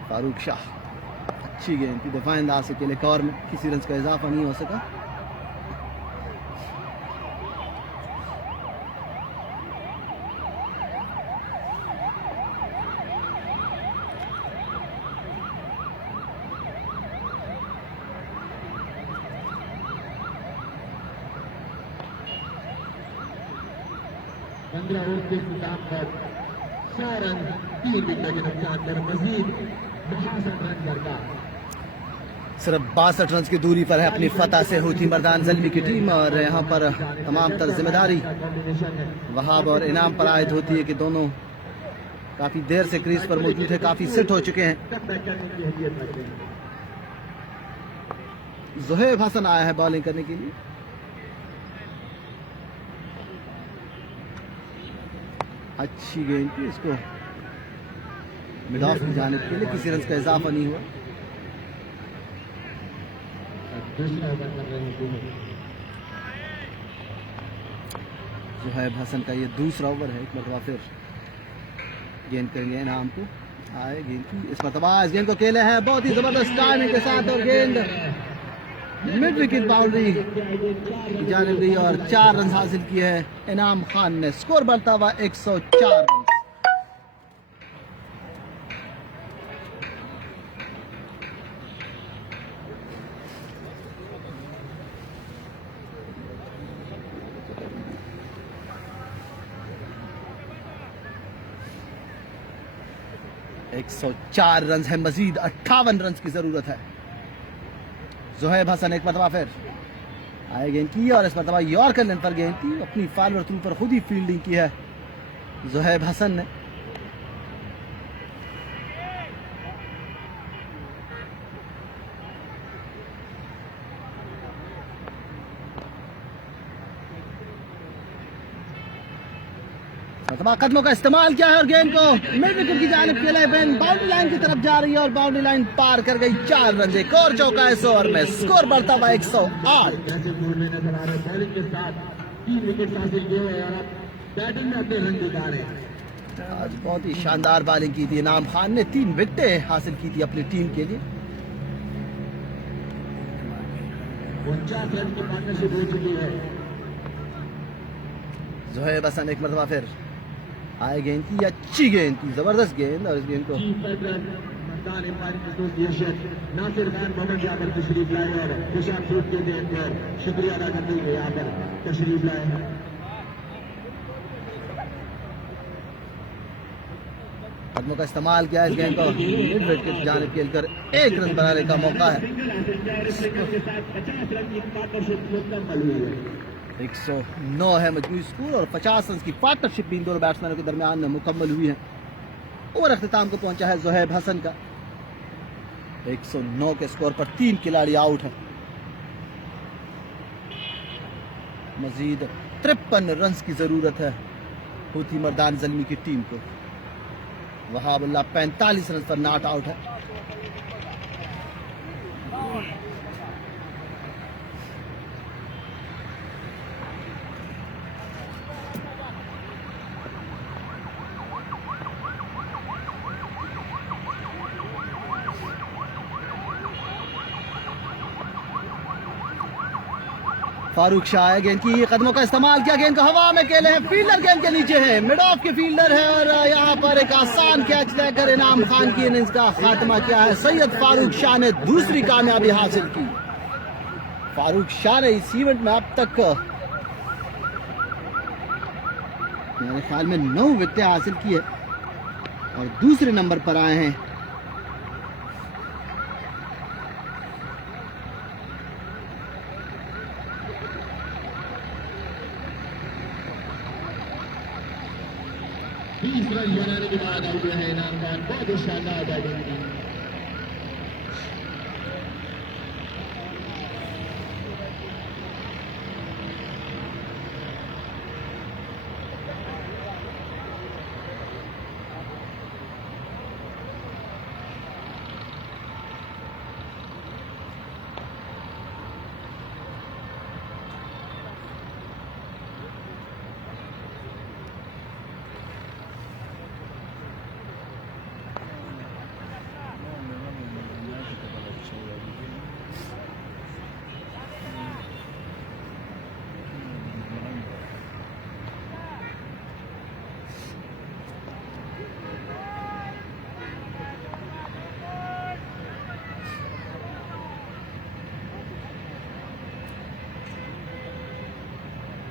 फारूक शाह अच्छी गेंद थी, दफा अंदाज से खेले, कवर में किसी रन का इजाफा नहीं हो सका। पंद्रह ओवर के इख्तिताम पर 100 रन 3 विकेट के नुकसान पर मजीद 62 रन दरकार। सिर्फ 62 रन की दूरी पर है अपनी फतह से हूथी मर्दान ज़ल्मी की टीम, और यहाँ पर तमाम तर जिम्मेदारी वहाब और इनाम पर आयद होती है कि दोनों काफी देर से क्रीज पर मौजूद है, काफी सेट हो चुके हैं। ज़ुहैब हसन आया है बॉलिंग करने के लिए। अच्छी गेंद थी, इसको मिड ऑफ की जानिब के लिए, किसी रन का इजाफा नहीं हुआ। दूसरा ओवर कर रहे हैं ज़ुहैब हसन का ये दूसरा ओवर है। एक मरतबा फिर गेंद करेंगे इनाम को, आए गेंद की, इस मरतबा इस गेंद को खेले हैं बहुत ही जबरदस्त टाइमिंग के साथ, और गेंद मिड विकेट बाउंड्री की जानिब गई और 4 रन हासिल किए हैं इनाम खान ने। स्कोर बढ़ता हुआ 104 रन। एक 104 रन है, मजीद 58 रन की जरूरत है। ज़ुहैब हसन एक मरतबा फिर आए गेंद की, और इस मरतबा यॉर्कर लेंथ पर गेंद थी, अपनी फॉरवर्ड थ्रू पर खुद ही फील्डिंग की है ज़ुहैब हसन ने। मरतबा कदमों का इस्तेमाल किया है और गेंद को मिड विकेट की जानिब खेला है। बाउंड्री लाइन की तरफ जा रही है और बाउंड्री लाइन पार कर गई। 4 रन, एक और चौका इस ओवर में। स्कोर बढ़ता हुआ 108। जैसे मूड में नजर आ रहे बॉलिंग के साथ 3 विकेट हासिल किए हैं और बैटिंग में अपने रन दिखा रहे हैं। आज बहुत ही शानदार बॉलिंग की थी इनाम खान ने, 3 विकेटें हासिल की थी अपनी टीम के लिए। 49 रन की पार्टनरशिप हो चुकी है। ज़ुहैब हसन एक मरतबा फिर आए गेंद की, अच्छी गेंद की, जबरदस्त गेंद, और इस गेंद को chief patron Mardan umpire association Nasir Khan Mohammad यहाँ पर तशरीफ लाए और खुशाब सूट के देन पर शुक्रिया अदा करते हुए यहाँ पर तशरीफ लाए हैं। कदमों का इस्तेमाल किया, इस गेंद को मिड विकेट की जानिब खेलकर 1 रन बनाने का मौका है। 50 रन की पार्टनरशिप मुकम्मल हुई है। 109 है मजमूई स्कोर, और 50 रन की पार्टनरशिप इन दोनों बैट्समैनों के दरमियान मुकम्मल हुई है। ओवर अख्तिताम को पहुंचा है ज़ुहैब हसन का। 109 के स्कोर पर 3 खिलाड़ी आउट है। मजीद 53 रन की जरूरत है हूथी मर्दान ज़ल्मी की टीम को। वहाबुल्लाह 45 रन पर नॉट आउट है। फारूक शाह है, गेंद की कदमों का इस्तेमाल किया, गेंद को हवा में खेले हैं, फील्डर गेंद के नीचे है, मिड ऑफ के फील्डर है, और यहाँ पर एक आसान कैच लेकर इनाम खान की इनिंग्स का खात्मा किया है। सैयद फारूक शाह ने दूसरी कामयाबी हासिल की। फारूक शाह ने इस इवेंट में अब तक मेरे ख्याल में 9 विकेटें हासिल की है और दूसरे नंबर पर आए हैं। रन बनाने के बाद आउट है इनाम खान। बहुत ही शानदार बैटिंग की।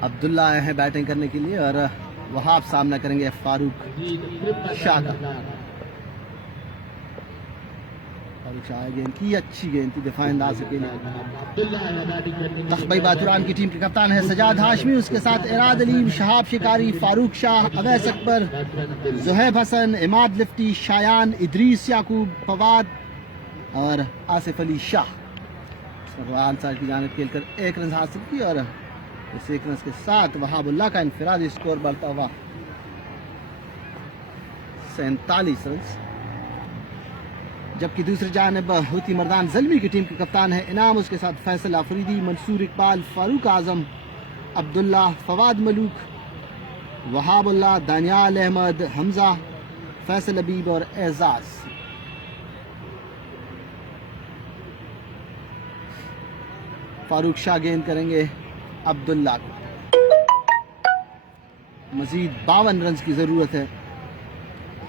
अब्दुल्ला आए हैं बैटिंग करने के लिए और वहाब सामना करेंगे फारूक शाह का। फारूक शाह गेंद की, अच्छी गेंद थी दिफा अंदाज के लिए। तखबई बातुरान की टीम के कप्तान है सजाद हाशमी, उसके साथ इराद अली, शहाब शिकारी, फारूक शाह, अवैस अकबर, जुहैब हसन, इमाद लिफ्टी, शायान, इदरीस याकूब, फवाद और आसिफ अली शाह। आंसर की जानिब खेलकर 1 रन हासिल की और इस 1 रन के साथ वहाबुल्लाह का इनफरादी स्कोर बढ़ता हुआ 47 रन। जबकि दूसरी जानिब हुती मर्दान ज़ल्मी की टीम के कप्तान है इनाम, उसके साथ फैसल आफरीदी, मंसूर इकबाल, फारूक आजम, अब्दुल्ला, फवाद मलूक, वहाबुल्लाह, दानियाल अहमद, हमजा, फैसल हबीब और एजाज। फारूक शाह गेंद करेंगे अब्दुल्ला को। मजीद 52 रन की जरूरत है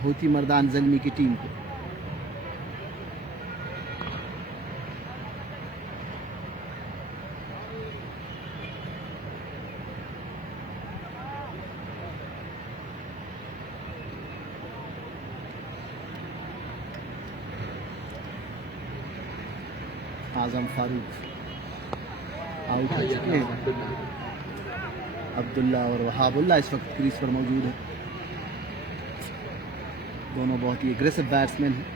हुती मर्दान ज़ल्मी की टीम को। आजम फारूक आउट हो चुके हैं। अब्दुल्ला और वहाबुल्ला इस वक्त क्रीज पर मौजूद है। दोनों बहुत ही एग्रेसिव बैट्समैन हैं।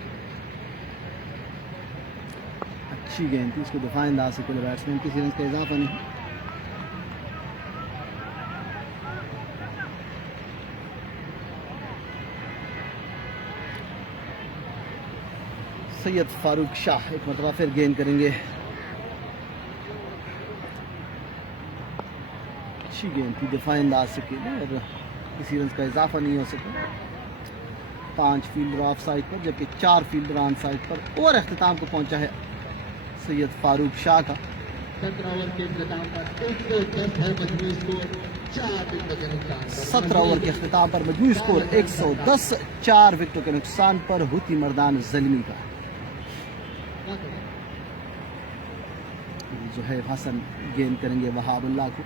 अच्छी गेंद थी, इसको दिफा अंदाज से कोई बैट्समैन किसी रन का इजाफा नहीं। सैयद फारूक शाह एक मरतबा फिर गेंद करेंगे। अच्छी गेंद थी दिफा अंदाज से खेले और किसी रन का इजाफा नहीं हो सका। 5 फील्डर ऑफ साइड पर जबकि 4 फील्डर ऑन साइड पर और अख्तिताम को पहुंचा है सैयद फारूक शाह का। 17 ओवर के अख्तिताम पर 110 है मजमूई स्कोर, 4 विकेटों के नुकसान। 17 ओवर के अख्तिताम पर मजमूई स्कोर 110, 4 विकेटों के नुकसान पर हुती मर्दान ज़ल्मी का। जुहैब हसन गेंद करेंगे वहाबुल्लाह को।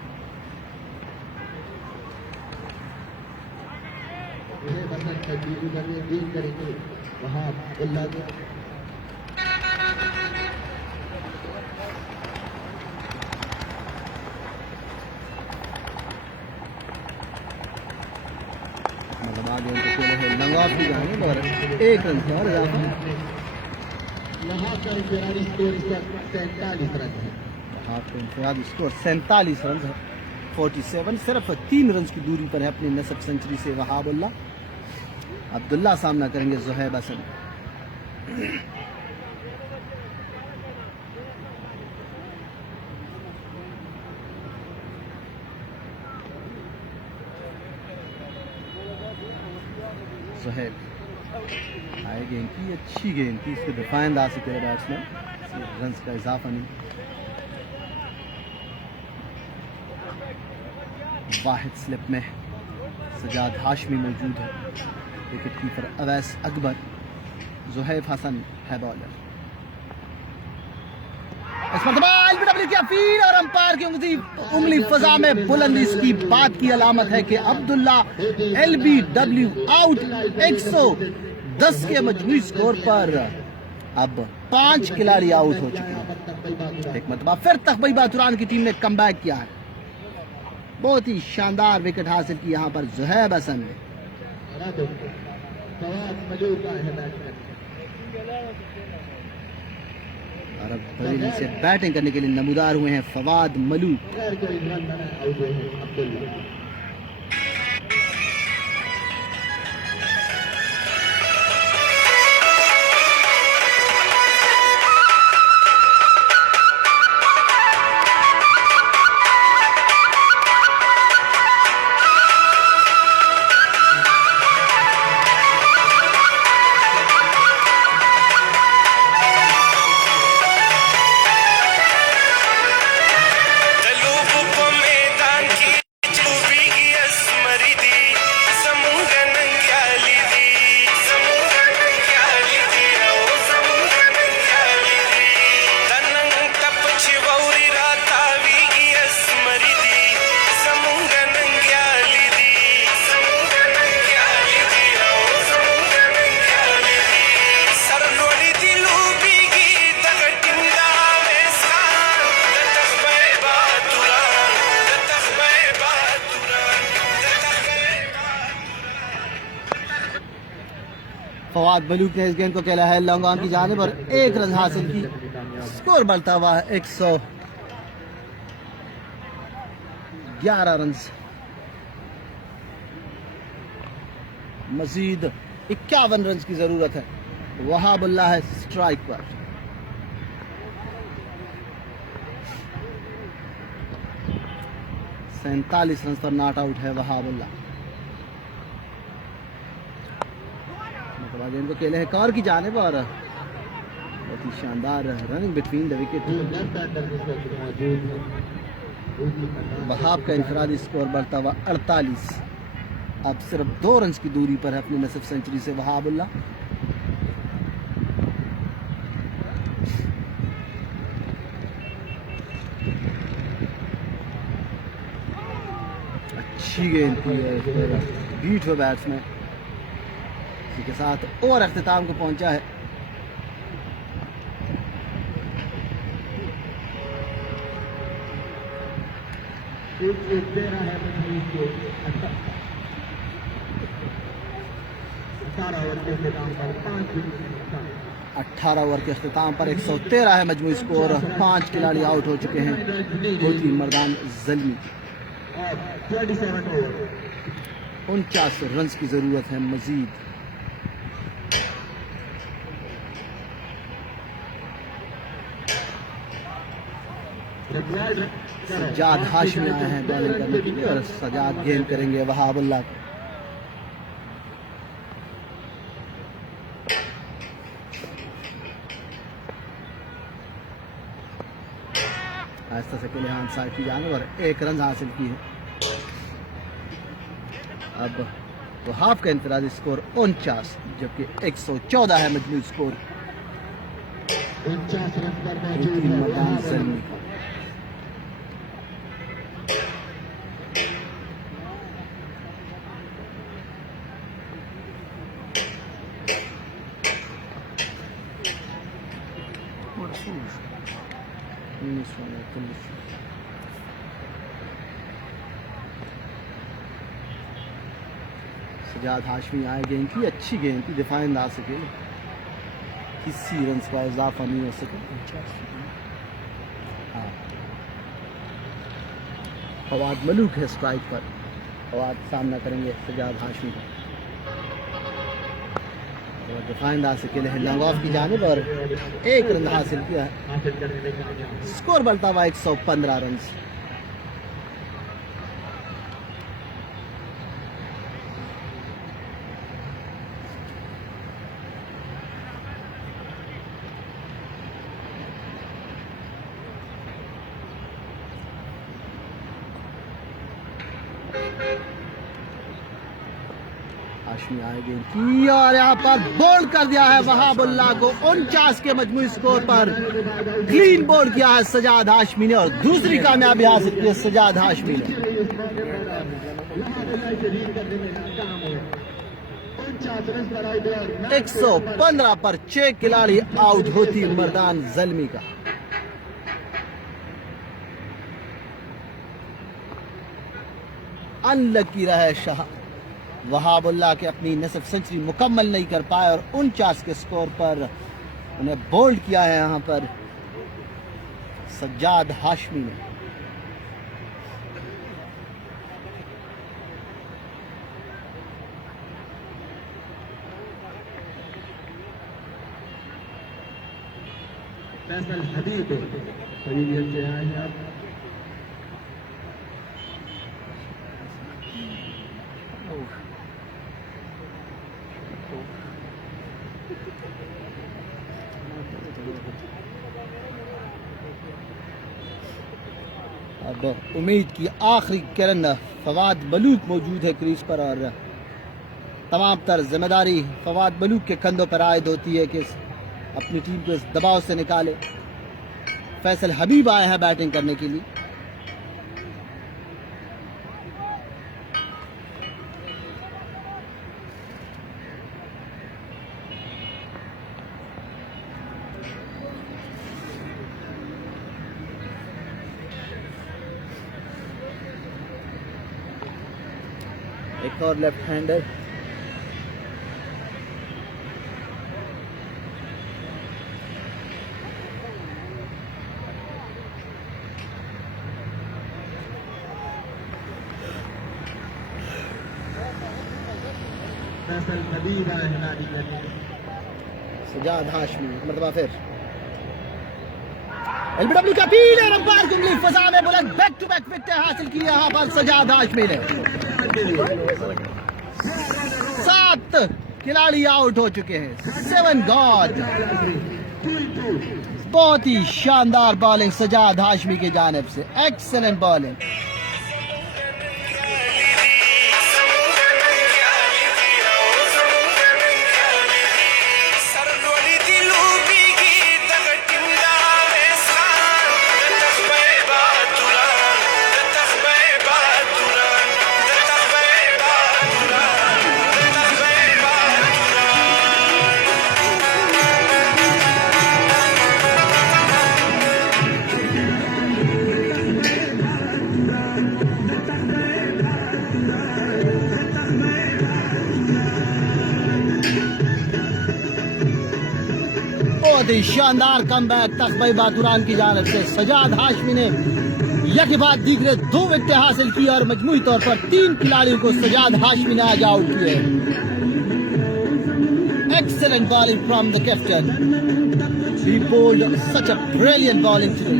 गेंद करेंगे वहाबुल्लाह को। लंगॉफ की जानिब और 1 रन से और यहाँ का इंफरादी स्कोर इस वक्त 47 रन है। आपको इंफरादी स्कोर 47 रन है। 47 सिर्फ 3 रन की दूरी पर है अपनी नस्ब सेंचुरी से वहाबुल्ला। अब्दुल्ला सामना करेंगे जुहैब हसन। जुहैब आए गेंद की, अच्छी गेंद थी, इसको दिफा अंदाज से करे बैट्समैन, रन का इजाफा नहीं। वाहिद स्लिप में सजाद हाशमी मौजूद है। विकेट कीपर अवैस अकबर, जुहैब हसन है बॉलर। इस मरतबा एलबीडब्ल्यू की अपील और अंपायर की उंगली फजा में बुलंदी इसकी बात की अलामत है कि अब्दुल्ला एलबीडब्ल्यू आउट। 110 के मजमूई स्कोर पर अब 5 खिलाड़ी आउट हो चुके हैं। एक मरतबा फिर तखबई बातुरान की टीम ने कमबैक किया है। बहुत ही शानदार विकेट हासिल की यहाँ पर जुहैब हसन ने। और अब बरेली से बैटिंग करने के लिए नमूदार हुए हैं फवाद मलूक। फवाद मलूक ने इस गेंद को खेला है लॉन्ग ऑन की जानिब और 1 रन हासिल की। स्कोर बढ़ता हुआ है 111 रन। मजीद 51 रन की जरूरत है। वहाबुल्लाह है स्ट्राइक पर। सैंतालीस रन पर नॉट आउट है वहाबुल्लाह। गेंद को खेले हैं कौर की जानिब और बहुत ही शानदार running between the wicket. Wahab का इनफरादी स्कोर बढ़ता हुआ 48। अब सिर्फ 2 रन की दूरी पर है अपनी नसिफ सेंचुरी से वहाबुल्लाह। अच्छी गेंद की है बीट हुआ बैट्समैन। इसी के साथ ओवर अख्तिताम को पहुंचा है। अठारह ओवर के अख्तिताम पर 113 है मजमूई स्कोर। 5 खिलाड़ी आउट हो चुके हैं। होती मर्दान ज़ल्मी 49 रन की जरूरत है मजीद। सजाद हाशमी आए हैं बॉलिंग करने के लिए और सजाद गेंद करेंगे वहाबुल्लाह को। आहिस्ता से खेले हाथ साइड की जाने और 1 रन हासिल की है। अब वहाब का इंफरादी स्कोर 49 जबकि 114 है मजमूई स्कोर। 49 रन पर मौजूद है ज़ल्मी का। सजाद हाशमी आए गेंद की अच्छी गेंद की दिफाई अंदाज से खेले। किसी रन का इजाफा नहीं हो सके। हाँ फवाद मलूक है स्ट्राइक पर। फवाद सामना करेंगे सजाद हाशमी का। दिफाई अंदाज से खेले हैं लॉन्ग ऑफ की जानिब और 1 रन हासिल किया है। स्कोर बढ़ता हुआ 115 रन। हाशमी आएगी की और यहाँ पर बोल्ड कर दिया है वहाबुल्लाह को 49 के मजमूई स्कोर पर। क्लीन बोल्ड किया है सजाद हाशमी ने और दूसरी कामयाबी हासिल की है सजाद हाशमी ने। 115 पर 6 खिलाड़ी आउट होती मर्दान ज़ल्मी का। अनलकी रहे शाह। वहाबुल्लाह के अपनी नसिफ सेंचुरी मुकम्मल नहीं कर पाए और 49 के स्कोर पर उन्हें बोल्ड किया है यहाँ पर सज्जाद हाशमी ने। फैसल हबीब हबीबियत से आए हैं आप। अब उम्मीद की आखिरी किरण फवाद मलूक मौजूद है क्रीज पर और तमाम तर जिम्मेदारी फवाद मलूक के कंधों पर आयद होती है कि अपनी टीम को इस दबाव से निकाले। फैसल हबीब आए हैं बैटिंग करने के लिए। एक और लेफ्ट हैंडर फैसल मदीना हिलानी करनी सजाद हाशमी मतलब फिर एलबीडब्ल्यू का अपील है अंपायर की उंगली फजा में बुलंद बैक टू बैक विकेट हासिल की यहां पर सजाद हाशमी ने 7 खिलाड़ी आउट हो चुके हैं 7 गॉड बहुत ही शानदार बॉलिंग सजाद हाशमी की जानिब से एक्सीलेंट बॉलिंग बहुत ही शानदार कमबैक तस्बीह बातुरान की जानिब से सजाद हाशमी ने यके बाद दीगरे 2 विकेट हासिल की और मजमूई तौर पर 3 खिलाड़ियों को सजाद हाशमी ने आज आउट किए excellent bowling from the captain he bowled such a brilliant bowling today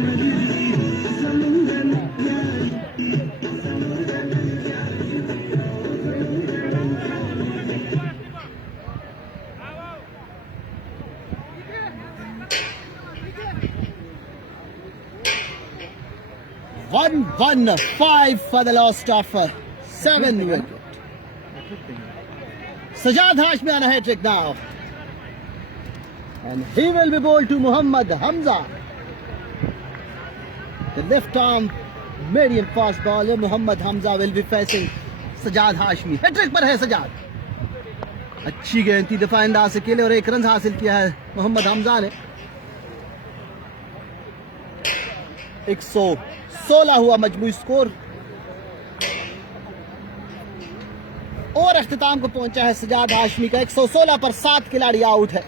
1-1-5 for the loss of 7 wicket. Sajad Hashmi on a hat trick now. And he will be bowled to Muhammad Hamza. The left arm medium fast bowler Muhammad Hamza will be facing Sajad Hashmi. Hat trick पर है सजाद. अच्छी गेंद थी दफा अंदाज से खेले और 1 रन हासिल किया है मोहम्मद हमजा ने. 116 हुआ मजमूई स्कोर और अख्तिताम को पहुंचा है सजाद हाशमी का. 116 पर 7 खिलाड़ी आउट है.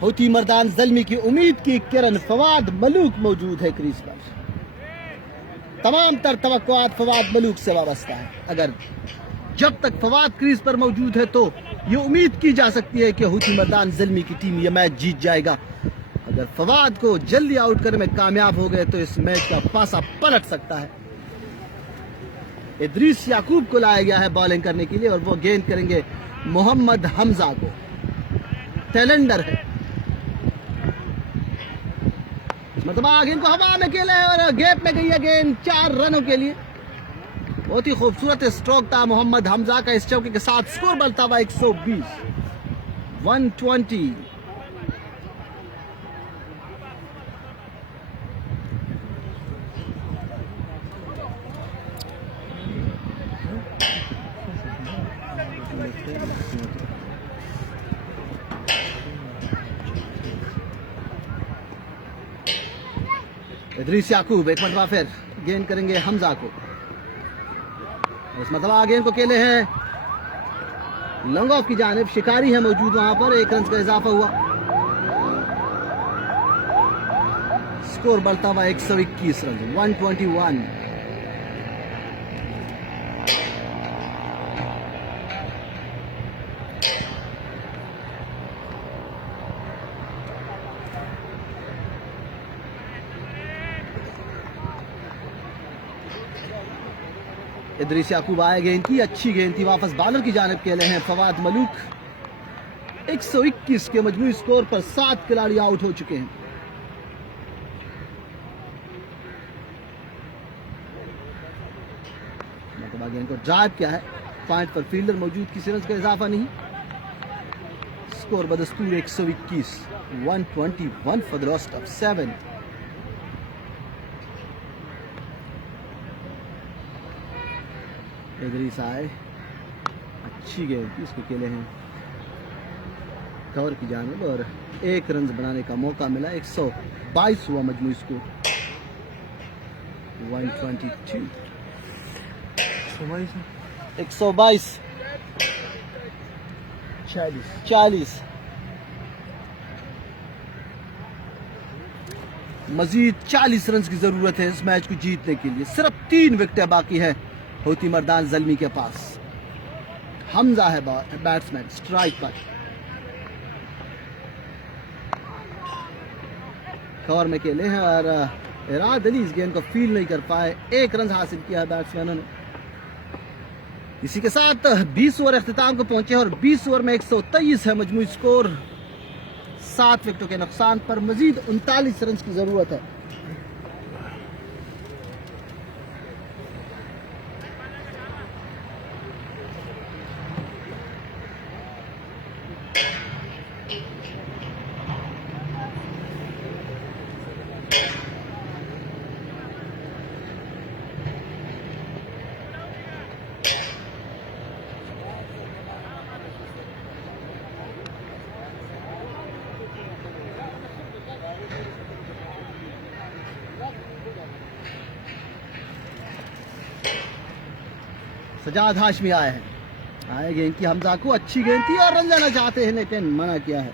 होती मर्दान ज़ल्मी की उम्मीद की किरण फवाद मलूक मौजूद है क्रीज पर. तमाम तर तवक्कुआत फवाद मलूक से वाबस्ता है. अगर जब तक फवाद क्रीज पर मौजूद है तो ये उम्मीद की जा सकती है कि होती मर्दान ज़ल्मी की टीम ये मैच जीत जाएगा. अगर फवाद को जल्दी आउट करने में कामयाब हो गए तो इस मैच का पासा पलट सकता है. इदरीस याकूब को लाया गया है बॉलिंग करने के लिए और वो गेंद करेंगे मोहम्मद हमजा को. टैलेंडर है मतलब गेंद को हवा में खेला है और गैप में गई है गेंद 4 रनों के लिए. बहुत ही खूबसूरत स्ट्रोक था मोहम्मद हमजा का. इस चौके के साथ स्कोर बढ़ता हुआ 120 120. इदरीस याकूब एक मरतबा फिर गेंद करेंगे हमजा को. इस मरतबा गेंद को खेले हैं लॉन्ग ऑफ की जानिब. शिकारी है मौजूद वहां पर. 1 रन का इजाफा हुआ. स्कोर बढ़ता हुआ 121 रन 121. इदरीस याकूब आए गेंद की अच्छी गेंद थी. वापस बॉलर की जानिब खेले हैं फवाद मलूक. 121 के मजमूई स्कोर पर 7 खिलाड़ी आउट हो चुके हैं. मतलब गेंद को ड्राइव किया है. 5 पर फील्डर मौजूद. किसी रन का इजाफा नहीं. स्कोर बदस्तूर 121 121 for the loss of 7. Idrees आए अच्छी गेंद थी. इसको खेले हैं कवर की जानिब और 1 रन बनाने का मौका मिला. 122 हुआ मजमूई स्कोर. 122 122 122 40 मजीद 40 रन की जरूरत है इस मैच को जीतने के लिए। सिर्फ 3 विकेटें बाकी है होती मर्दान ज़ल्मी के पास। हमजा है बैट्समैन स्ट्राइक पर। कवर में खेले हैं और इराद अली इस गेंद को फील नहीं कर पाए। 1 रन हासिल किया है बैट्समैनों ने। इसी के साथ 20 ओवर अख्तिताम को पहुंचे और 20 ओवर में 123 है मजमूई स्कोर। 7 विकेटों के नुकसान पर मजीद 39 रन की जरूरत है। सजाद हाशमी आए हैं। आए गेंद की हमजा को अच्छी गेंद थी और रन जाना चाहते हैं लेकिन मना किया है।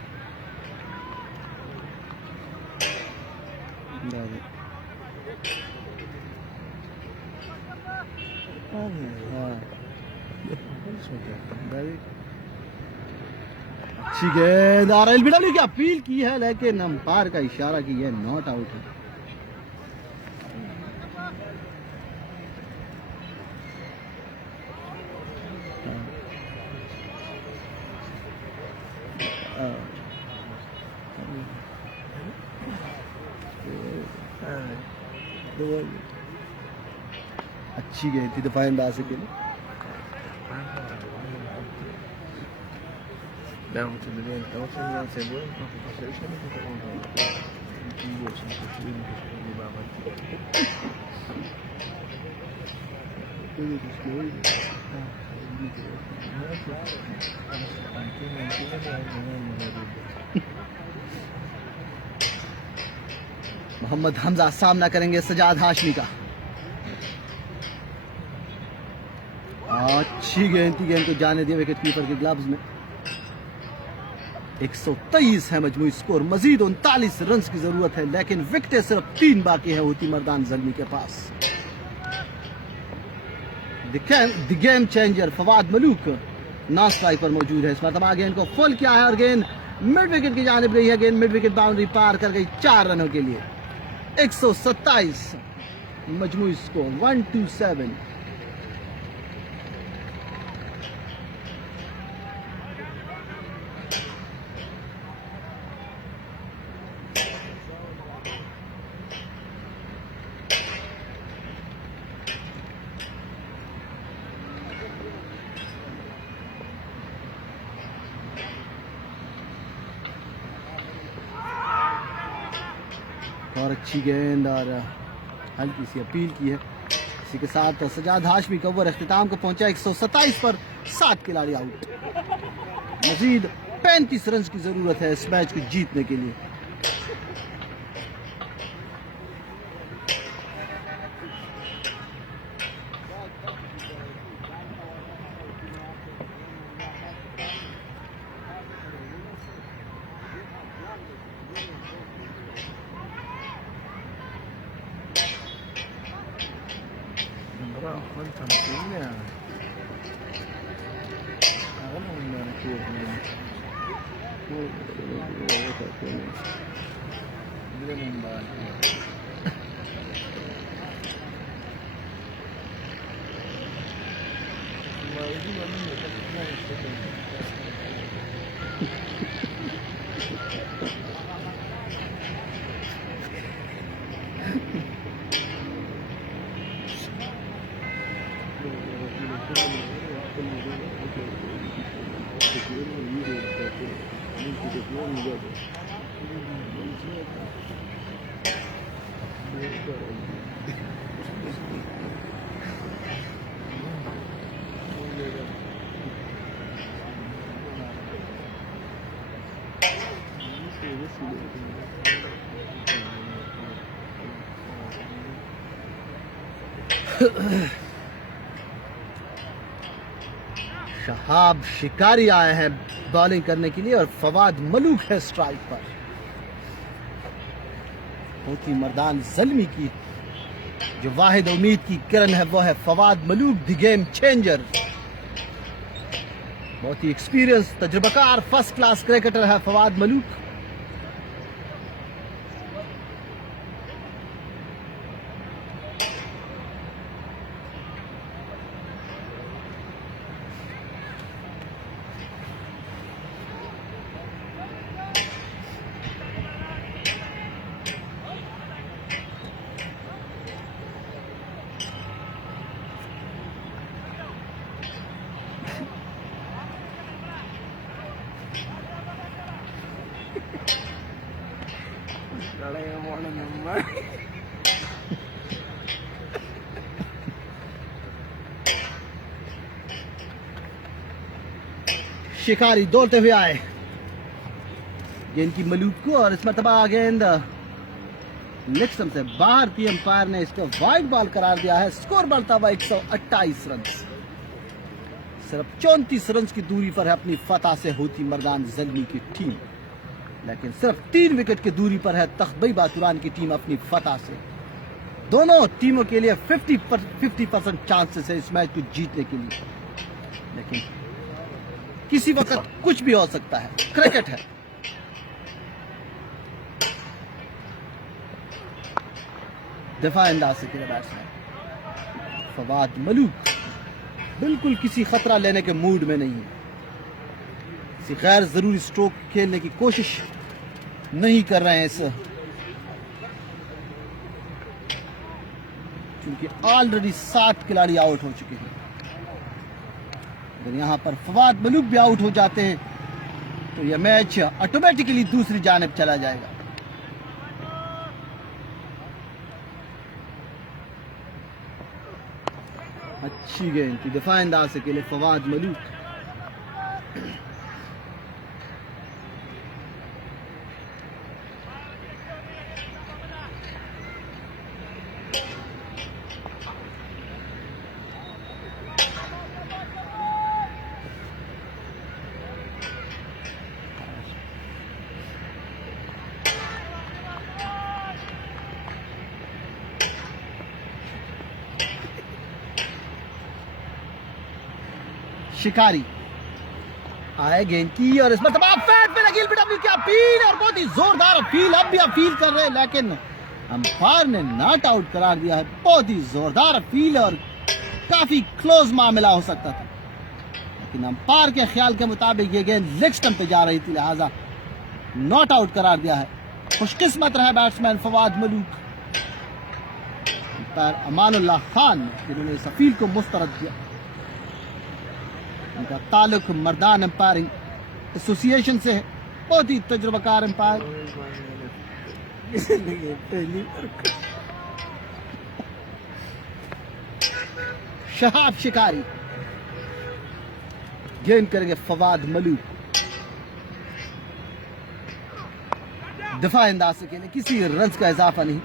अच्छी गेंद और एलबीडब्ल्यू की अपील की है लेकिन अंपायर का इशारा की है नॉट आउट है। अच्छी गेंद थी दफाइन बाजी के लिए। मोहम्मद हमजा सामना करेंगे सजाद हाशमी का। अच्छी गेंद थी, गेंद को जाने दिया विकेट कीपर के ग्लव्स में। 123 है मजमूई स्कोर। मजीद 39 रन की जरूरत है लेकिन विकेटें सिर्फ 3 बाकी है होती मर्दान ज़ल्मी के पास। The game changer Fawad Malook non strike पर मौजूद है। इस मरतबा गेंद को फुल किया है और गेंद मिड विकेट की जानिब गई है। गेंद मिड विकेट बाउंड्री पार कर गई 4 रनों के लिए। 127 मजमूई स्कोर 127। और अच्छी गेंद और हल्की सी अपील की है। इसी के साथ सजाद हाशमी का ओवर अख्तिताम को पहुंचा। 127 पर 7 खिलाड़ी आउट। मजीद 35 रन की जरूरत है इस मैच को जीतने के लिए। शहाब शिकारी आए हैं बॉलिंग करने के लिए और फवाद मलूक है स्ट्राइक पर। बहुत ही मर्दान ज़ल्मी की जो वाहिद उम्मीद की किरण है वो है Fawad Malook, the game changer. बहुत ही एक्सपीरियंस तजुर्बाकार फर्स्ट क्लास क्रिकेटर है फवाद मलूक। शिकारी दौड़ते हुए आए गेंद की मलूक को और इस मरतबा गेंद लेग स्टंप से बाहर की अंपायर ने इसको वाइड बॉल करार दिया है। स्कोर बढ़ता हुआ 128 रन। सिर्फ 34 रन की दूरी पर है अपनी फतह से होती मर्दान ज़ल्मी की टीम, लेकिन सिर्फ 3 विकेट की दूरी पर है तख्बई बातुरान की टीम अपनी फतह से। दोनों टीमों के लिए 50% चांसेस है इस मैच को जीतने के लिए, लेकिन किसी वक्त कुछ भी हो सकता है, क्रिकेट है। दफा अंदाज से खेला बैट्समैन फवाद मलूक बिल्कुल किसी खतरा लेने के मूड में नहीं है, किसी गैर जरूरी स्ट्रोक खेलने की कोशिश नहीं कर रहे हैं इस, क्योंकि ऑलरेडी 7 खिलाड़ी आउट हो चुके हैं। अगर यहां पर फवाद मलूक भी आउट हो जाते हैं तो यह मैच ऑटोमेटिकली दूसरी जानिब चला जाएगा। अच्छी गेंद थी दफा अंदाज से खेले फवाद मलूक। शिकारी आए गेंद की और इस मरतबा फैट पे लगी एलबीडब्ल्यू की अपील और बहुत ही जोरदार अपील, अब भी अपील कर रहे हैं लेकिन अंपायर ने नॉट आउट करार दिया है। बहुत ही जोरदार अपील और काफी क्लोज मामला हो सकता था, लेकिन अंपायर के ख्याल के मुताबिक ये गेंद लेग स्टंप पे जा रही थी, लिहाजा नॉट आउट करार दिया है। खुशकिस्मत रहे बैट्समैन फवाद मलूक, अंपायर अमानुल्लाह खान जिन्होंने इस अपील को मुस्तरद किया। उनका ताल्लुक मर्दान अंपायरिंग एसोसिएशन से है, बहुत ही तजुर्बाकार अंपायर। शहाब शिकारी गेंद करेंगे फवाद मलूक, दफा अंदाज से खेले, किसी रन का इजाफा नहीं।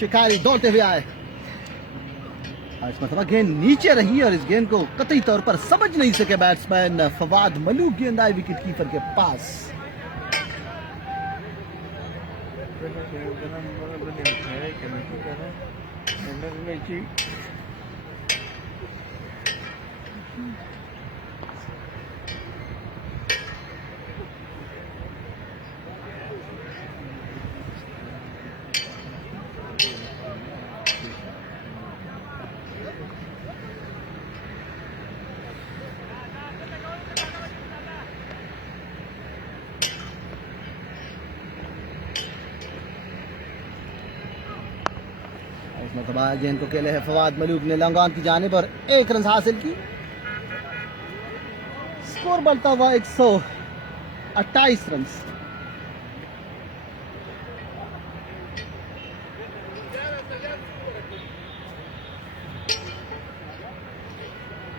शिकारी दौड़ते हुए आए, इस मरतबा गेंद नीचे रही और इस गेंद को कतई तौर पर समझ नहीं सके बैट्समैन फवाद मलूक। गेंद आई विकेट कीपर के पास। इस मरतबा गेंद को खेले है फवाद मलूक ने लॉन्ग ऑन की जानिब और 1 रन हासिल की। स्कोर बढ़ता हुआ 128 रन।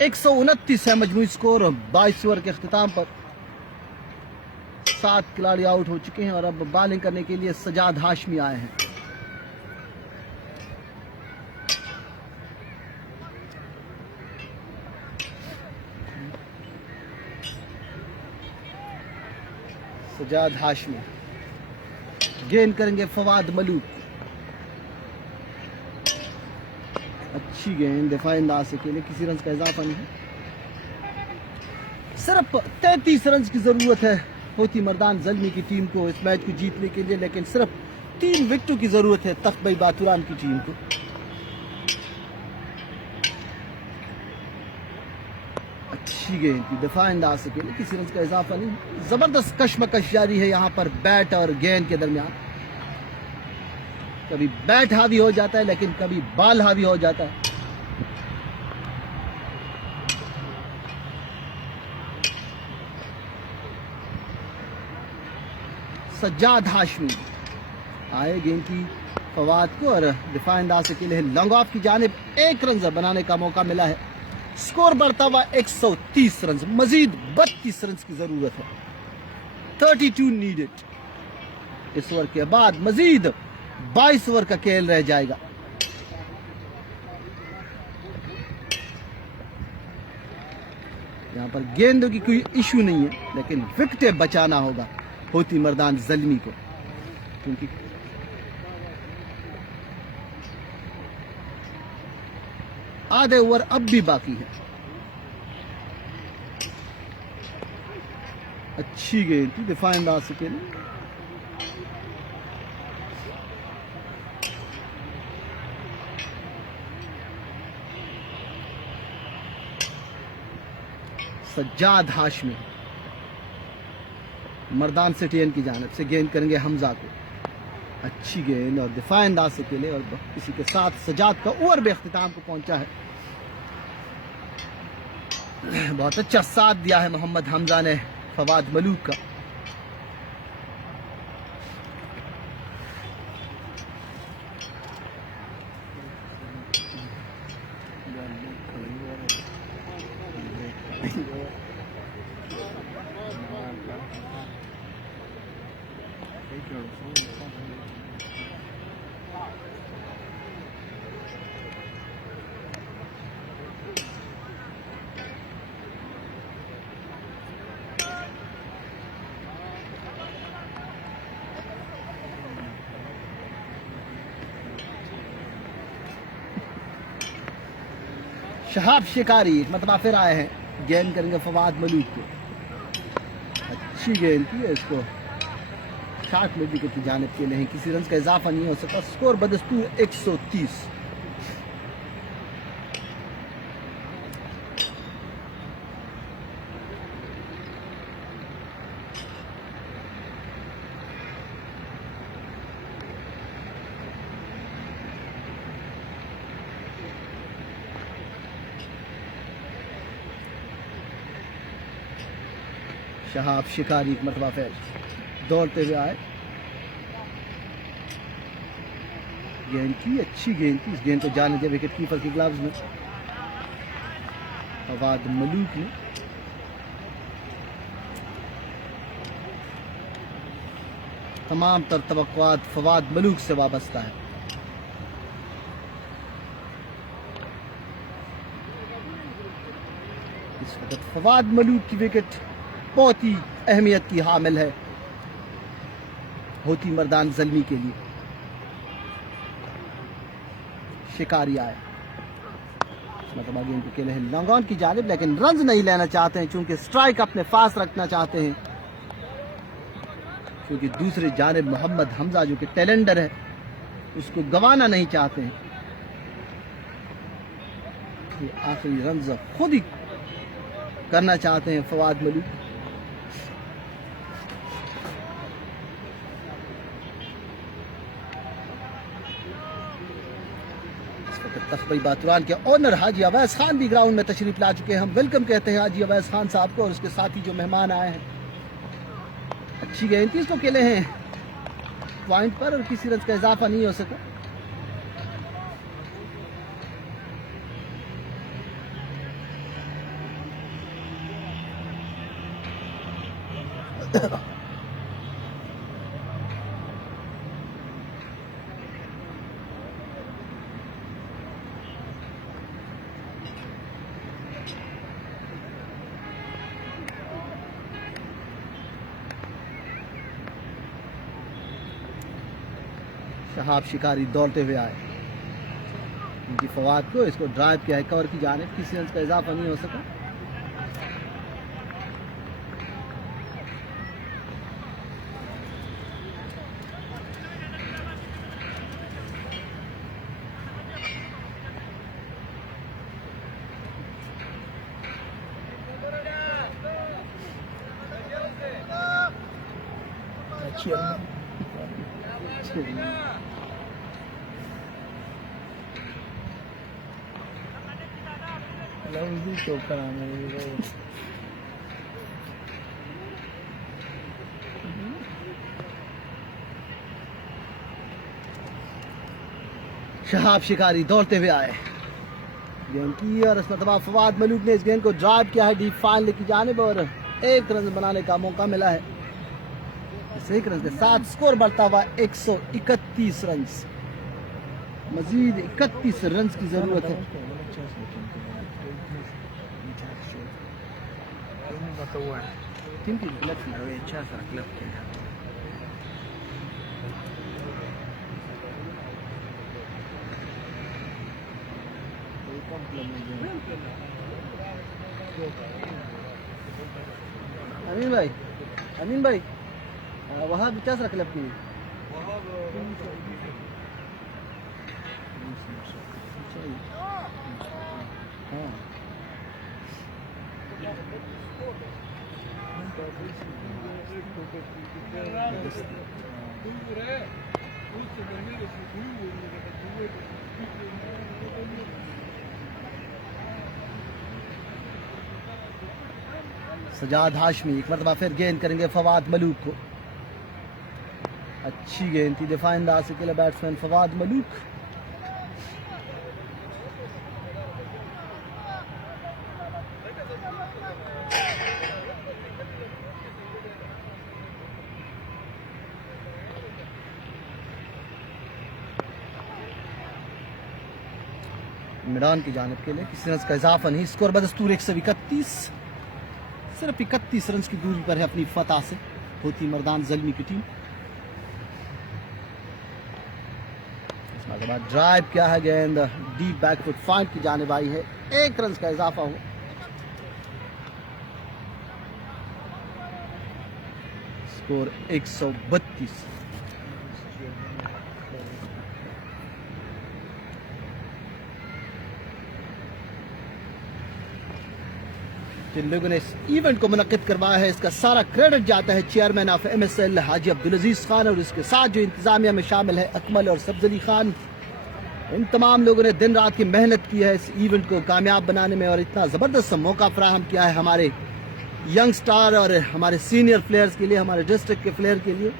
129 है मजमूई स्कोर और 22 ओवर के अख्तिताम पर 7 खिलाड़ी आउट हो चुके हैं और अब बॉलिंग करने के लिए सजाद हाशमी आए हैं। सजाद हाशमी गेंद करेंगे फवाद मलूक। अच्छी गेंद दफाई अंदाज से खेले, किसी रन का इजाफा नहीं। सिर्फ 33 रन की जरूरत है होती मर्दान ज़ल्मी की टीम को इस मैच को जीतने के लिए, लेकिन सिर्फ 3 विकेटों की जरूरत है तख्त बातुरान की टीम को। अच्छी गेंद थी दफाई अंदाज से खेले, किसी रन का इजाफा नहीं। जबरदस्त कशमकश जारी है यहाँ पर बैट और गेंद के दरमियान। कभी बैट हावी हो जाता है लेकिन कभी बॉल हावी हो जाता है। सज्जाद हाशमी आए गेंद की फवाद को और दिफाई अंदाज से खेले लॉन्ग ऑफ की जानिब 1 रन बनाने का मौका मिला है। स्कोर बढ़ता हुआ 130 रन, मजीद 32 रन की जरूरत है। 32 नीडेड। इस ओवर के बाद मजीद 22 ओवर का खेल रह जाएगा। यहां पर गेंदों की कोई इशू नहीं है, लेकिन विकेटें बचाना होगा होती मर्दान ज़ल्मी को, क्योंकि आधे ओवर अब भी बाकी है। अच्छी गेंद थी दिफाई अंदाज से खेले, सज्जाद हाशमी मर्दान सिटियन की जानिब से गेंद करेंगे हमजा को। अच्छी गेंद और दिफाई अंदाज से खेले और इसी के साथ सजाद का ओवर भी अख्तिताम को पहुंचा है। बहुत अच्छा साथ दिया है मोहम्मद हमजा ने फवाद मलूक का। शहाब शिकारी एक मतलब फिर आए हैं, गेंद करेंगे फवाद मलूक को। अच्छी गेंद की है, इसको शॉट में विकेट की जानिब के नहीं, किसी रन का इजाफा नहीं हो सकता। स्कोर बदस्तूर 130। शहाब शिकारी एक मरतबा फिर दौड़ते हुए आए, गेंद की अच्छी गेंद थी, इस गेंद को जाने दिया विकेट कीपर के ग्लव्स में फवाद मलूक ने। तमाम तर तवक्कुआत फवाद मलूक से वाबस्ता है। इस वक्त फवाद मलूक की विकेट बहुत ही अहमियत की हामिल है होती मर्दान ज़ल्मी के लिए। शिकारी आए मतलब गेंद को खेले हैं लॉन्ग ऑन की जानिब, लेकिन रन नहीं लेना चाहते हैं चूंकि स्ट्राइक अपने पास रखना चाहते हैं, क्योंकि दूसरी जानिब मोहम्मद हमजा जो कि टैलेंडर है उसको गंवाना नहीं चाहते हैं। ये आखिरी रन खुद ही करना चाहते हैं फवाद मलिक। तखबई बातुरान के ओनर हाजी अवैस खान भी ग्राउंड में तशरीफ ला चुके हैं। हम वेलकम कहते हैं हाजी अवैस खान साहब को और उसके साथ ही जो मेहमान आए हैं। अच्छी गेंद थी, इसको खेले हैं पॉइंट पर और किसी रन का इजाफा नहीं हो सका। शहाब शिकारी दौड़ते हुए आए, उनकी फवाद को इसको ड्राइव किया है कवर की जानिब, किसी रन का इजाफा नहीं हो सका। अच्छी रन लफ्ज़ी चौका है। शहाब शिकारी दौड़ते हुए आए, गेंद की और इस मरतबा फवाद मलिक ने इस गेंद को ड्राइव किया है डीप फाइनल की जानिब और एक रन बनाने का मौका मिला है। इस एक रन के साथ स्कोर बढ़ता हुआ 131 रन। मजीद 31 रन की जरूरत है। टीम की अमीन भाई वहाँ 50 रख क्लब की। हाँ सजाद हाशमी एक मरतबा फिर गेंद करेंगे फवाद मलूक को। अच्छी गेंद थी दिफा अंदाज से खेला बैट्समैन फवाद मलूक। मैदान की जानिब के लिए किसी रन का इजाफा नहीं। स्कोर बदस्तूर 131, सिर्फ 31 रन की दूरी पर है अपनी फतह से होती मर्दान ज़ल्मी की टीम। इसके बाद ड्राइव किया है गेंद डीप बैकफुट फाइंड की जानिब आई है, 1 रन का इजाफा हुआ। स्कोर 132। जिन लोगों ने इस इवेंट को मुनक्किद करवाया है इसका सारा क्रेडिट जाता है chairman of MSL Haji Abdul अजीज खान और इसके साथ जो इंतजामिया में शामिल है अकमल और सब्जली खान। इन तमाम लोगों ने दिन रात की मेहनत की है इस इवेंट को कामयाब बनाने में और इतना ज़बरदस्त मौका फराहम किया है हमारे यंग स्टार और हमारे सीनियर प्लेयर्स के लिए, हमारे डिस्ट्रिक्ट के प्लेयर के लिए।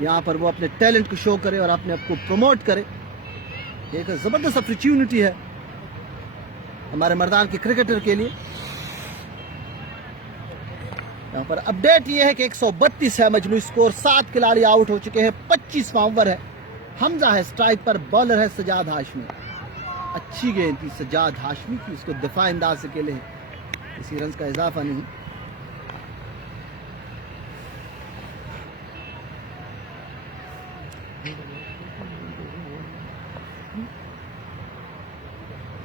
यहाँ पर वो अपने टैलेंट को शो करे और अपने आप को प्रमोट करे। एक ज़बरदस्त अपॉर्चुनिटी है हमारे मर्दान के क्रिकेटर के लिए। यहाँ पर अपडेट ये है कि 132 है मजमूई स्कोर, 7 खिलाड़ी आउट हो चुके हैं, 25वां ओवर है। हमजा है स्ट्राइक पर, बॉलर है सजाद हाशमी। अच्छी गेंद थी सजाद हाशमी की, उसको दिफा अंदाज से खेले किसी रन का इजाफा नहीं।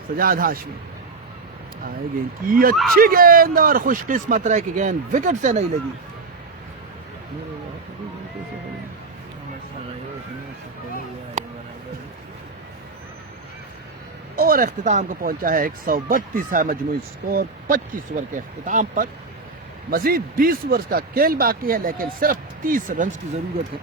सजाद हाशमी आए, गेंद की अच्छी गेंद और खुशकिस्मत रहे कि गेंद विकेट से नहीं लगी। ओवर अख्तिताम को पहुंचा है। 132 है मजमूई स्कोर 25 ओवर के अख्तिताम पर। मजीद 20 ओवर का खेल बाकी है, लेकिन सिर्फ 30 रन की जरूरत है।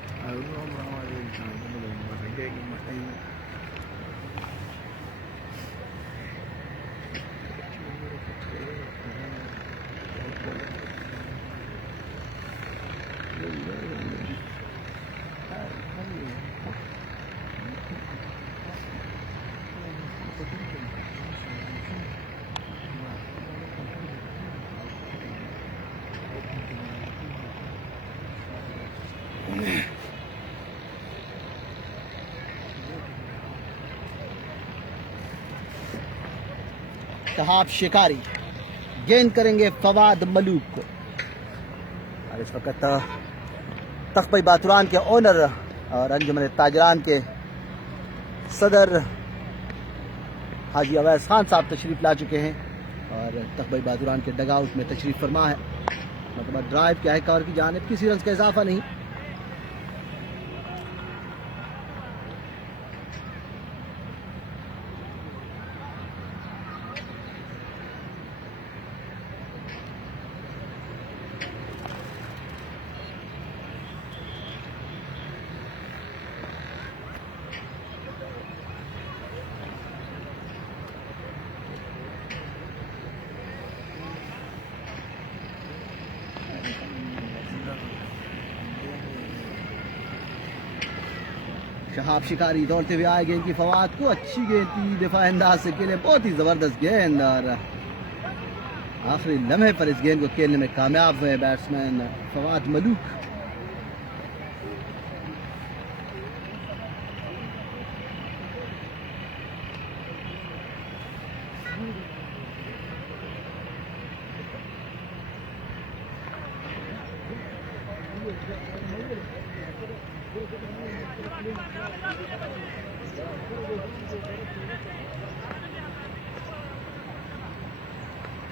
शहाब शिकारी गेंद करेंगे फवाद मलूक को। और इस वक्त तख्त बातुरान के ओनर और अंजुमन ताजरान के सदर हाजी अवैस खान साहब तशरीफ ला चुके हैं और तख्त बातुरान के डगआउट में तशरीफ फरमा है। मतलब ड्राइव क्या है कवर की जानिब, किसी रन का इजाफा नहीं। शहाब शिकारी दौड़ते हुए आए गेंद की फवाद को, अच्छी गेंद थी दिफा अंदाज से खेले, बहुत ही जबरदस्त गेंद और आखिरी लम्हे पर इस गेंद को खेलने में कामयाब हुए बैट्समैन फवाद मलूक।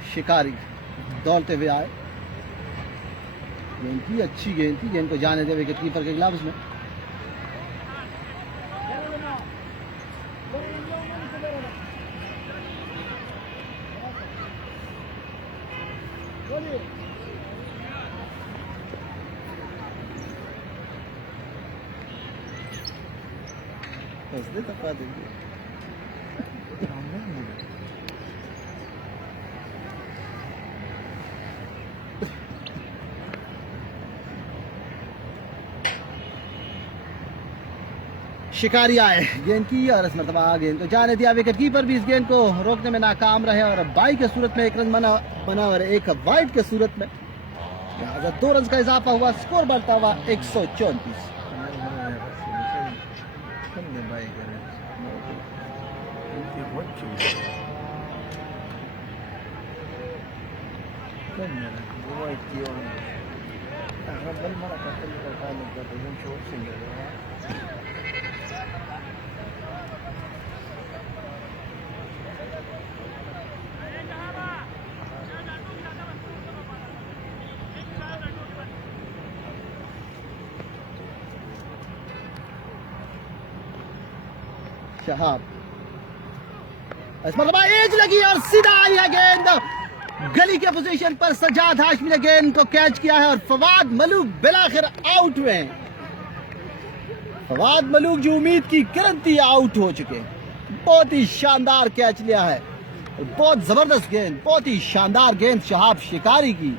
शिकारी दौड़ते हुए आए, गेंद की अच्छी गेंद थी, गेंद को जाने दे विकेट कीपर के ग्लव्स में। दफा देंगे शिकारी आए, गेंद की और इस मरतबा गेंद को जाने दिया विकेट कीपर भी इस गेंद को रोकने में नाकाम रहे और बाई के सूरत में एक रन बना और एक वाइड के सूरत में लिहाजा 2 रन का इजाफा हुआ, स्कोर बढ़ता हुआ 134। शहाब इस मरतबा एज लगी और सीधा आई है गेंद, गली के पोजीशन पर सजाद हाशमी ने गेंद को कैच किया है और फवाद मलूक बिलाखिर आउट हुए। फवाद मलूक जो उम्मीद की किरण थी आउट हो चुके। बहुत ही शानदार कैच लिया है, बहुत जबरदस्त गेंद, बहुत ही शानदार गेंद शहाब शिकारी की।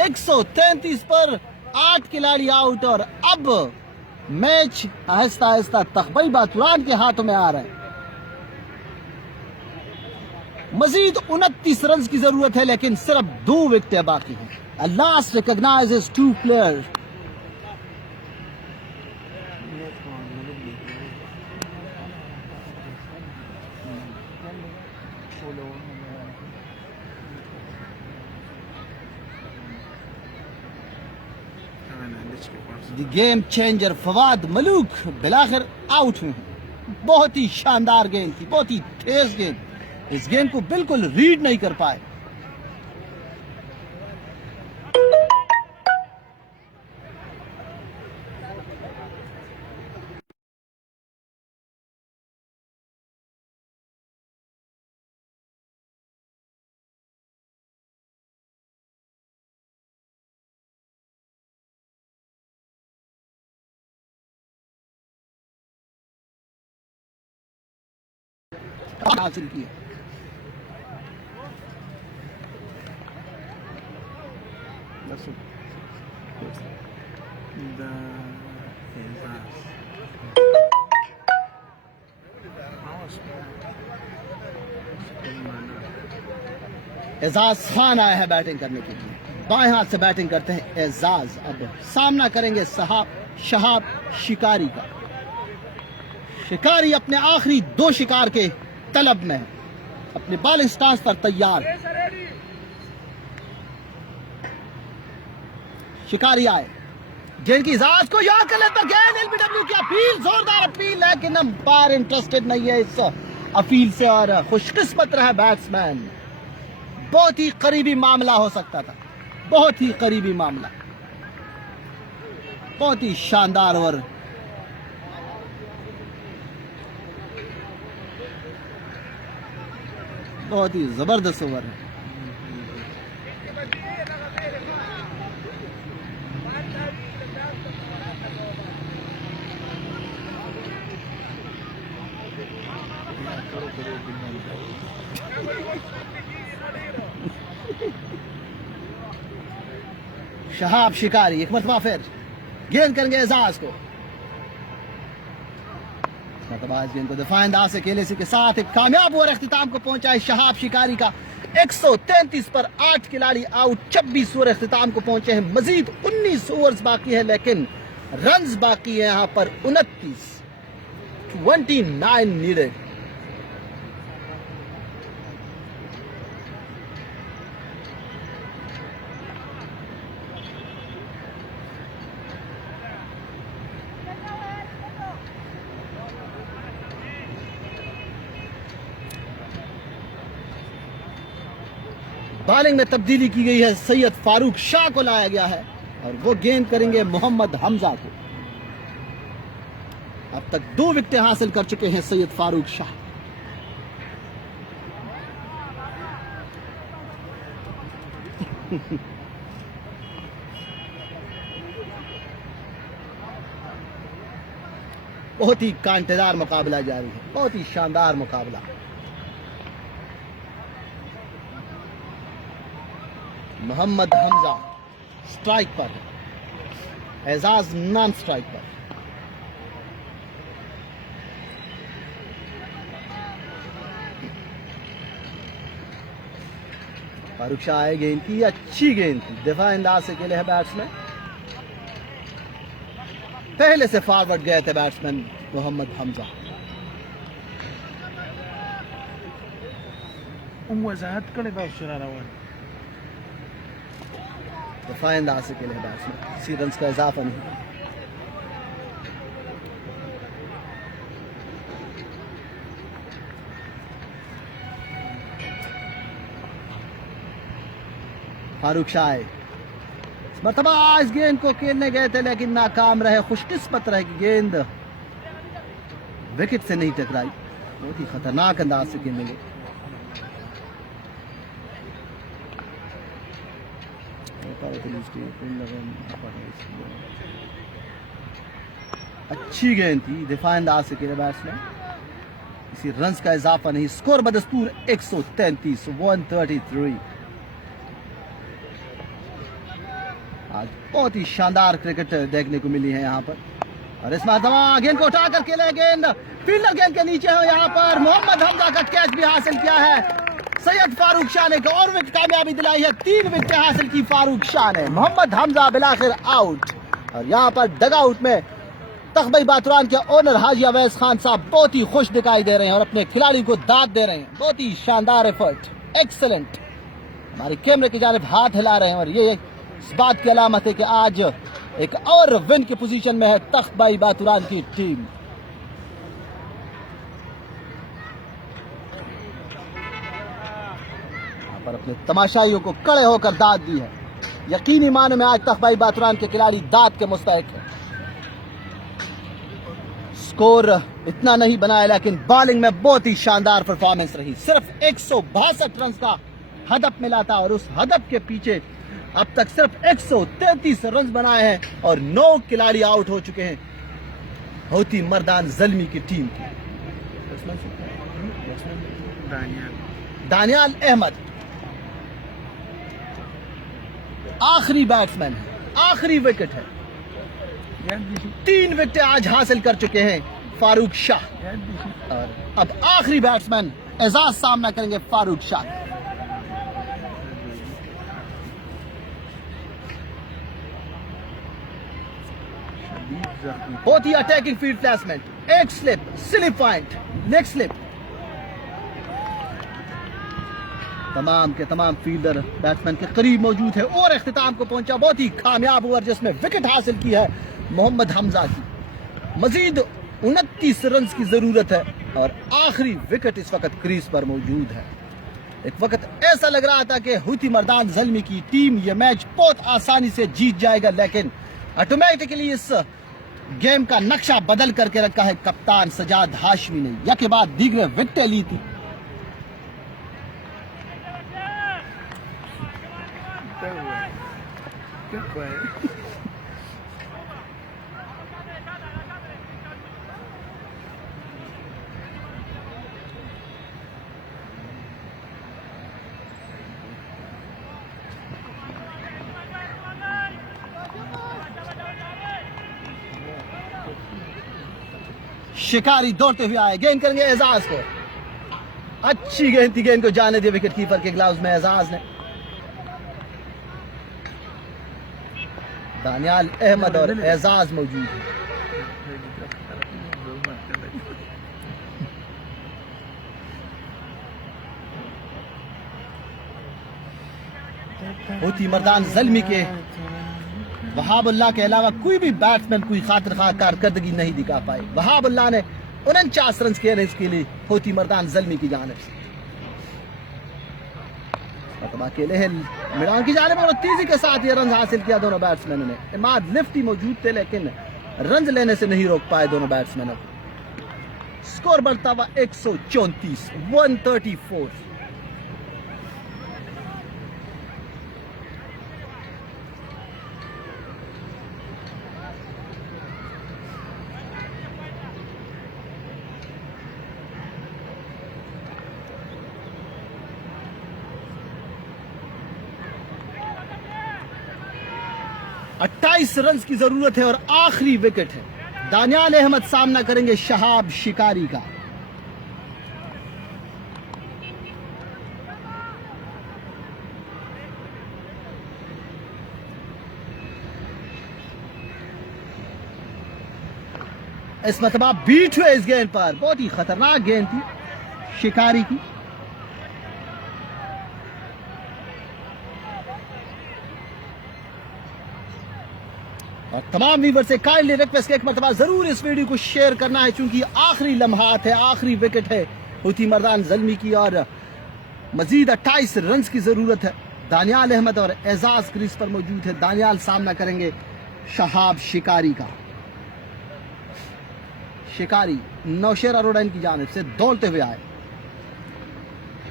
133 पर 8 खिलाड़ी आउट और अब मैच आहिस्ता आहिस्ता तख्बई बातुरान के हाथों में आ रहा है। मजीद 29 रन की जरूरत है, लेकिन सिर्फ 2 विकेटें बाकी हैं। Last recognizes 2 players. The game changer Fawad Malook बिलाखिर आउट हुए हैं। बहुत ही शानदार गेंद थी, बहुत ही तेज गेंद, इस गेंद को बिल्कुल रीड नहीं कर पाए। हासिल की है। एजाज खान आया है बैटिंग करने के लिए, बाएं हाथ से बैटिंग करते हैं एजाज। अब सामना करेंगे शहाब शिकारी का। शिकारी अपने आखिरी 2 शिकार के तलब में है, अपने बॉलिंग स्टांस पर तैयार। शिकारी आए, गेंद की इजाज को याद कर लेते, गेंद एलबीडब्ल्यू की अपील, जोरदार अपील, लेकिन अंपायर इंटरेस्टेड नहीं है इस अपील से और खुशकिस्मत रहा बैट्समैन। बहुत ही करीबी मामला हो सकता था, बहुत ही करीबी मामला, बहुत ही शानदार ओवर। बहुत ही जबरदस्त ओवर है। शहाब शिकारी एक मरतबा फिर गेंद करेंगे एजाज को। इस गेंद को दफा अंदाज से खेले के साथ एक कामयाब ओवर अख्तिताम को पहुंचा है शहाब शिकारी का। 133 पर 8 खिलाड़ी आउट, 26 ओवर अख्तिताम को पहुंचे हैं। मजीद 19 ओवर्स बाकी है, लेकिन रन्स बाकी है यहां पर 29, 29 नीडेड। बॉलिंग में तब्दीली की गई है, सैयद फारूक शाह को लाया गया है और वो गेंद करेंगे मोहम्मद हमजा को। अब तक 2 विकेटें हासिल कर चुके हैं सैयद फारूक शाह। बहुत ही कांटेदार मुकाबला जारी है, बहुत ही शानदार मुकाबला। मोहम्मद हमजा स्ट्राइक पर, एजाज नॉन स्ट्राइक पर। फारूक शाह आए, गेंद की अच्छी गेंद थी, दफा अंदाज से खेले है बैट्समैन। पहले से फॉरवर्ड गए थे बैट्समैन मोहम्मद हमजा। वजाहत कड़े बाबा दफा अंदाज से खेले बैट्समैन, किसी रन का इजाफा नहीं। फारूक शाह इस मरतबा इस गेंद को खेलने गए थे लेकिन नाकाम रहे। खुशकिस्मत रहे कि गेंद विकेट से नहीं टकराई। बहुत ही खतरनाक अंदाज से खेलने गए। अच्छी गेंद थी, दिफा अंदाज से खेले बैट्समैन, किसी रन का इजाफा नहीं। स्कोर बदस्तूर 133, 133। आज बहुत ही शानदार क्रिकेट देखने को मिली है यहाँ पर। और इस मरतबा गेंद को उठाकर खेले, गेंद फील्डर गेंद के नीचे हो। यहाँ पर मोहम्मद हमजा का कैच भी हासिल किया है सैयद फारूक शाह ने, और विकेट कामयाबी दिलाई है। 3 विकेट हासिल की फारूक शाह ने। मोहम्मद हमजा बिलाखिर आउट। और यहाँ पर डगआउट में तख्बई बातुरान के ओनर हाजी अवैस खान साहब बहुत ही खुश दिखाई दे रहे हैं और अपने खिलाड़ी को दाद दे रहे हैं। बहुत ही शानदार एफर्ट, एक्सेलेंट। हमारे कैमरे की जानिब हाथ हिला रहे हैं और ये इस बात की अलामत है कि आज एक और विन की पोजीशन में है तख्बई बातुरान की टीम। पर अपने तमाशाइयों को कड़े होकर दाद दी है। यकीनी माने में आज तख्बई बातुरान के खिलाड़ी दाद के मुस्तहिक है। स्कोर इतना नहीं बनाया लेकिन बॉलिंग में बहुत ही शानदार परफॉर्मेंस रही। सिर्फ 162 रन का हदफ मिला था और उस हदफ के पीछे अब तक सिर्फ 133 रन बनाए हैं और 9 खिलाड़ी आउट हो चुके हैं। बहुत ही मर्दान जल्मी की टीम की। दानियाल अहमद आखिरी बैट्समैन है, आखिरी विकेट है। 3 विकेट आज हासिल कर चुके हैं फारूक शाह और अब आखिरी बैट्समैन एजाज सामना करेंगे फारूक शाह। बहुत ही अटैकिंग फील्ड प्लेसमेंट, एक slip, slip point, next slip. तमाम के तमाम फील्डर बैट्समैन के करीब मौजूद है और इख्तिताम को पहुंचा बहुत ही कामयाब ओवर जिसमें विकेट हासिल की है मोहम्मद हमजा की। मजीद 29 रन की जरूरत है और आखिरी विकेट इस वक्त क्रीज पर मौजूद है। एक वक्त ऐसा लग रहा था कि हुती मर्दान ज़ल्मी की टीम यह मैच बहुत आसानी से जीत जाएगा, लेकिन ऑटोमेटिकली इस गेम का नक्शा बदल करके रखा है कप्तान सजाद हाशमी ने। यके बाद दीगर विकेटें ली थी। शिकारी दौड़ते हुए आए, गेंद करेंगे एजाज को। अच्छी गेंद थी, गेंद को जाने दिया विकेट कीपर के ग्लव्स में एजाज ने। दानियाल अहमद और एजाज मौजूद है। हुती मर्दान ज़ल्मी के वहाबुल्लाह के अलावा कोई भी बैट्समैन कोई खातिर कारकर्दगी नहीं दिखा पाए। वहाबुल्लाह ने 49 रन किए इसके लिए हुती मर्दान ज़ल्मी की जानिब से। अकेले हैं मिरान की जानिब और तेजी के साथ ये रन हासिल किया दोनों बैट्समैनों ने। इमाद लिफ्टी मौजूद थे लेकिन रन लेने से नहीं रोक पाए दोनों बैट्समैनों को। स्कोर बढ़ता हुआ 134, 134। अट्ठाईस रन की जरूरत है और आखिरी विकेट है। दानियाल अहमद सामना करेंगे शहाब शिकारी का। इस मतबा बीट हुए इस गेंद पर, बहुत ही खतरनाक गेंद थी शिकारी की। और तमाम व्यूअर से काइंडली रिक्वेस्ट एक मरतबा जरूर इस वीडियो को शेयर करना है क्योंकि आखिरी लम्हात है, आखिरी विकेट है हुती मर्दान ज़ल्मी की और मजीद 28 रन की जरूरत है। दानियाल अहमद और एजाज क्रीज पर मौजूद है। दानियाल सामना करेंगे शहाब शिकारी का। शिकारी नौशेर अरोड़ा की जानिब से दौड़ते हुए आए।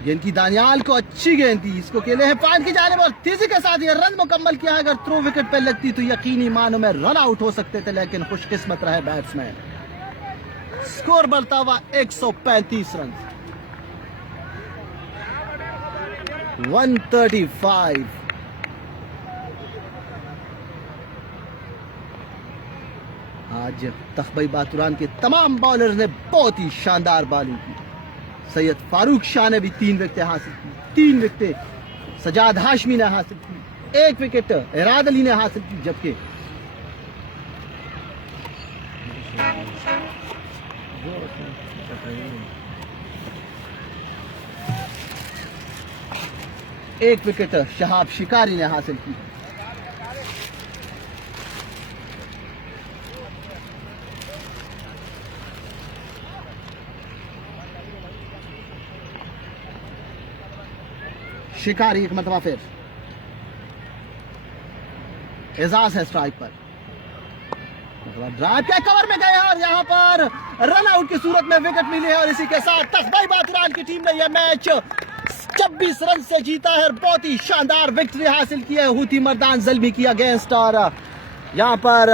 गेंद की दानियाल को अच्छी गेंद थी, इसको खेले हैं पॉइंट की जानिब और तेजी के साथ ये रन मुकम्मल किया। अगर थ्रो विकेट पे लगती तो यकीनी मानो में रन आउट हो सकते थे लेकिन खुशकिस्मत रहे बैट्समैन। स्कोर बढ़ता हुआ 135 रन, 135। आज तखबई बातुरान के तमाम बॉलर ने बहुत ही शानदार बॉलिंग की। सैयद फारूक शाह ने भी 3 विकेटें हासिल की, 3 विकेटें सजाद हाशमी ने हासिल की, 1 विकेट इराद अली ने हासिल की, जबकि एक विकेट शहाब शिकारी ने हासिल की। शिकारी एक मतबा फिर एजाज है स्ट्राइक पर, ड्राइव के कवर में गए और यहां पर रन आउट की सूरत में विकेट मिली है और इसी के साथ तखबई बातुरान की टीम ने यह मैच 26 रन से जीता है और बहुत ही शानदार विक्ट्री हासिल की है हुती मर्दान ज़ल्मी की अगेंस्ट। और यहां पर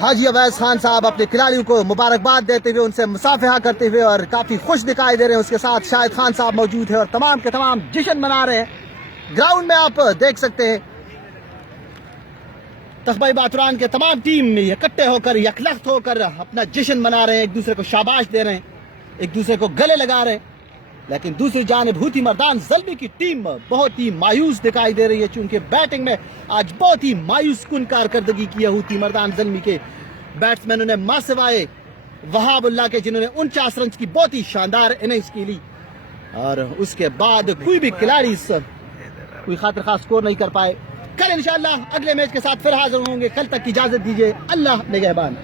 हाजी अवैस खान साहब अपने खिलाड़ियों को मुबारकबाद देते हुए उनसे मुसाफिहा करते हुए और काफी खुश दिखाई दे रहे हैं। उसके साथ शाहिद खान साहब मौजूद है और तमाम के तमाम जश्न मना रहे हैं। ग्राउंड में आप देख सकते हैं तखबाई बातुरान के तमाम टीम में इकट्ठे होकर यकलख्त होकर अपना जश्न मना रहे हैं, एक दूसरे को शाबाश दे रहे हैं, एक दूसरे को गले लगा रहे हैं। लेकिन दूसरी जानिब हूथी मर्दान ज़ल्मी की टीम बहुत ही मायूस दिखाई दे रही है, चूंकि बैटिंग में आज बहुत ही मायूस कुन कारकर्दगी की है हूथी मर्दान ज़ल्मी के बैट्समैनों ने, मां सिवाय वहाबुल्लाह के जिन्होंने 49 रन की बहुत ही शानदार इनिंग्स की ली। और उसके बाद कोई भी खिलाड़ी कोई खातिर खास स्कोर नहीं कर पाए। कल इंशाअल्लाह अगले मैच के साथ फिर हाजिर होंगे। कल तक की इजाजत दीजिए। अल्लाह निगहबान।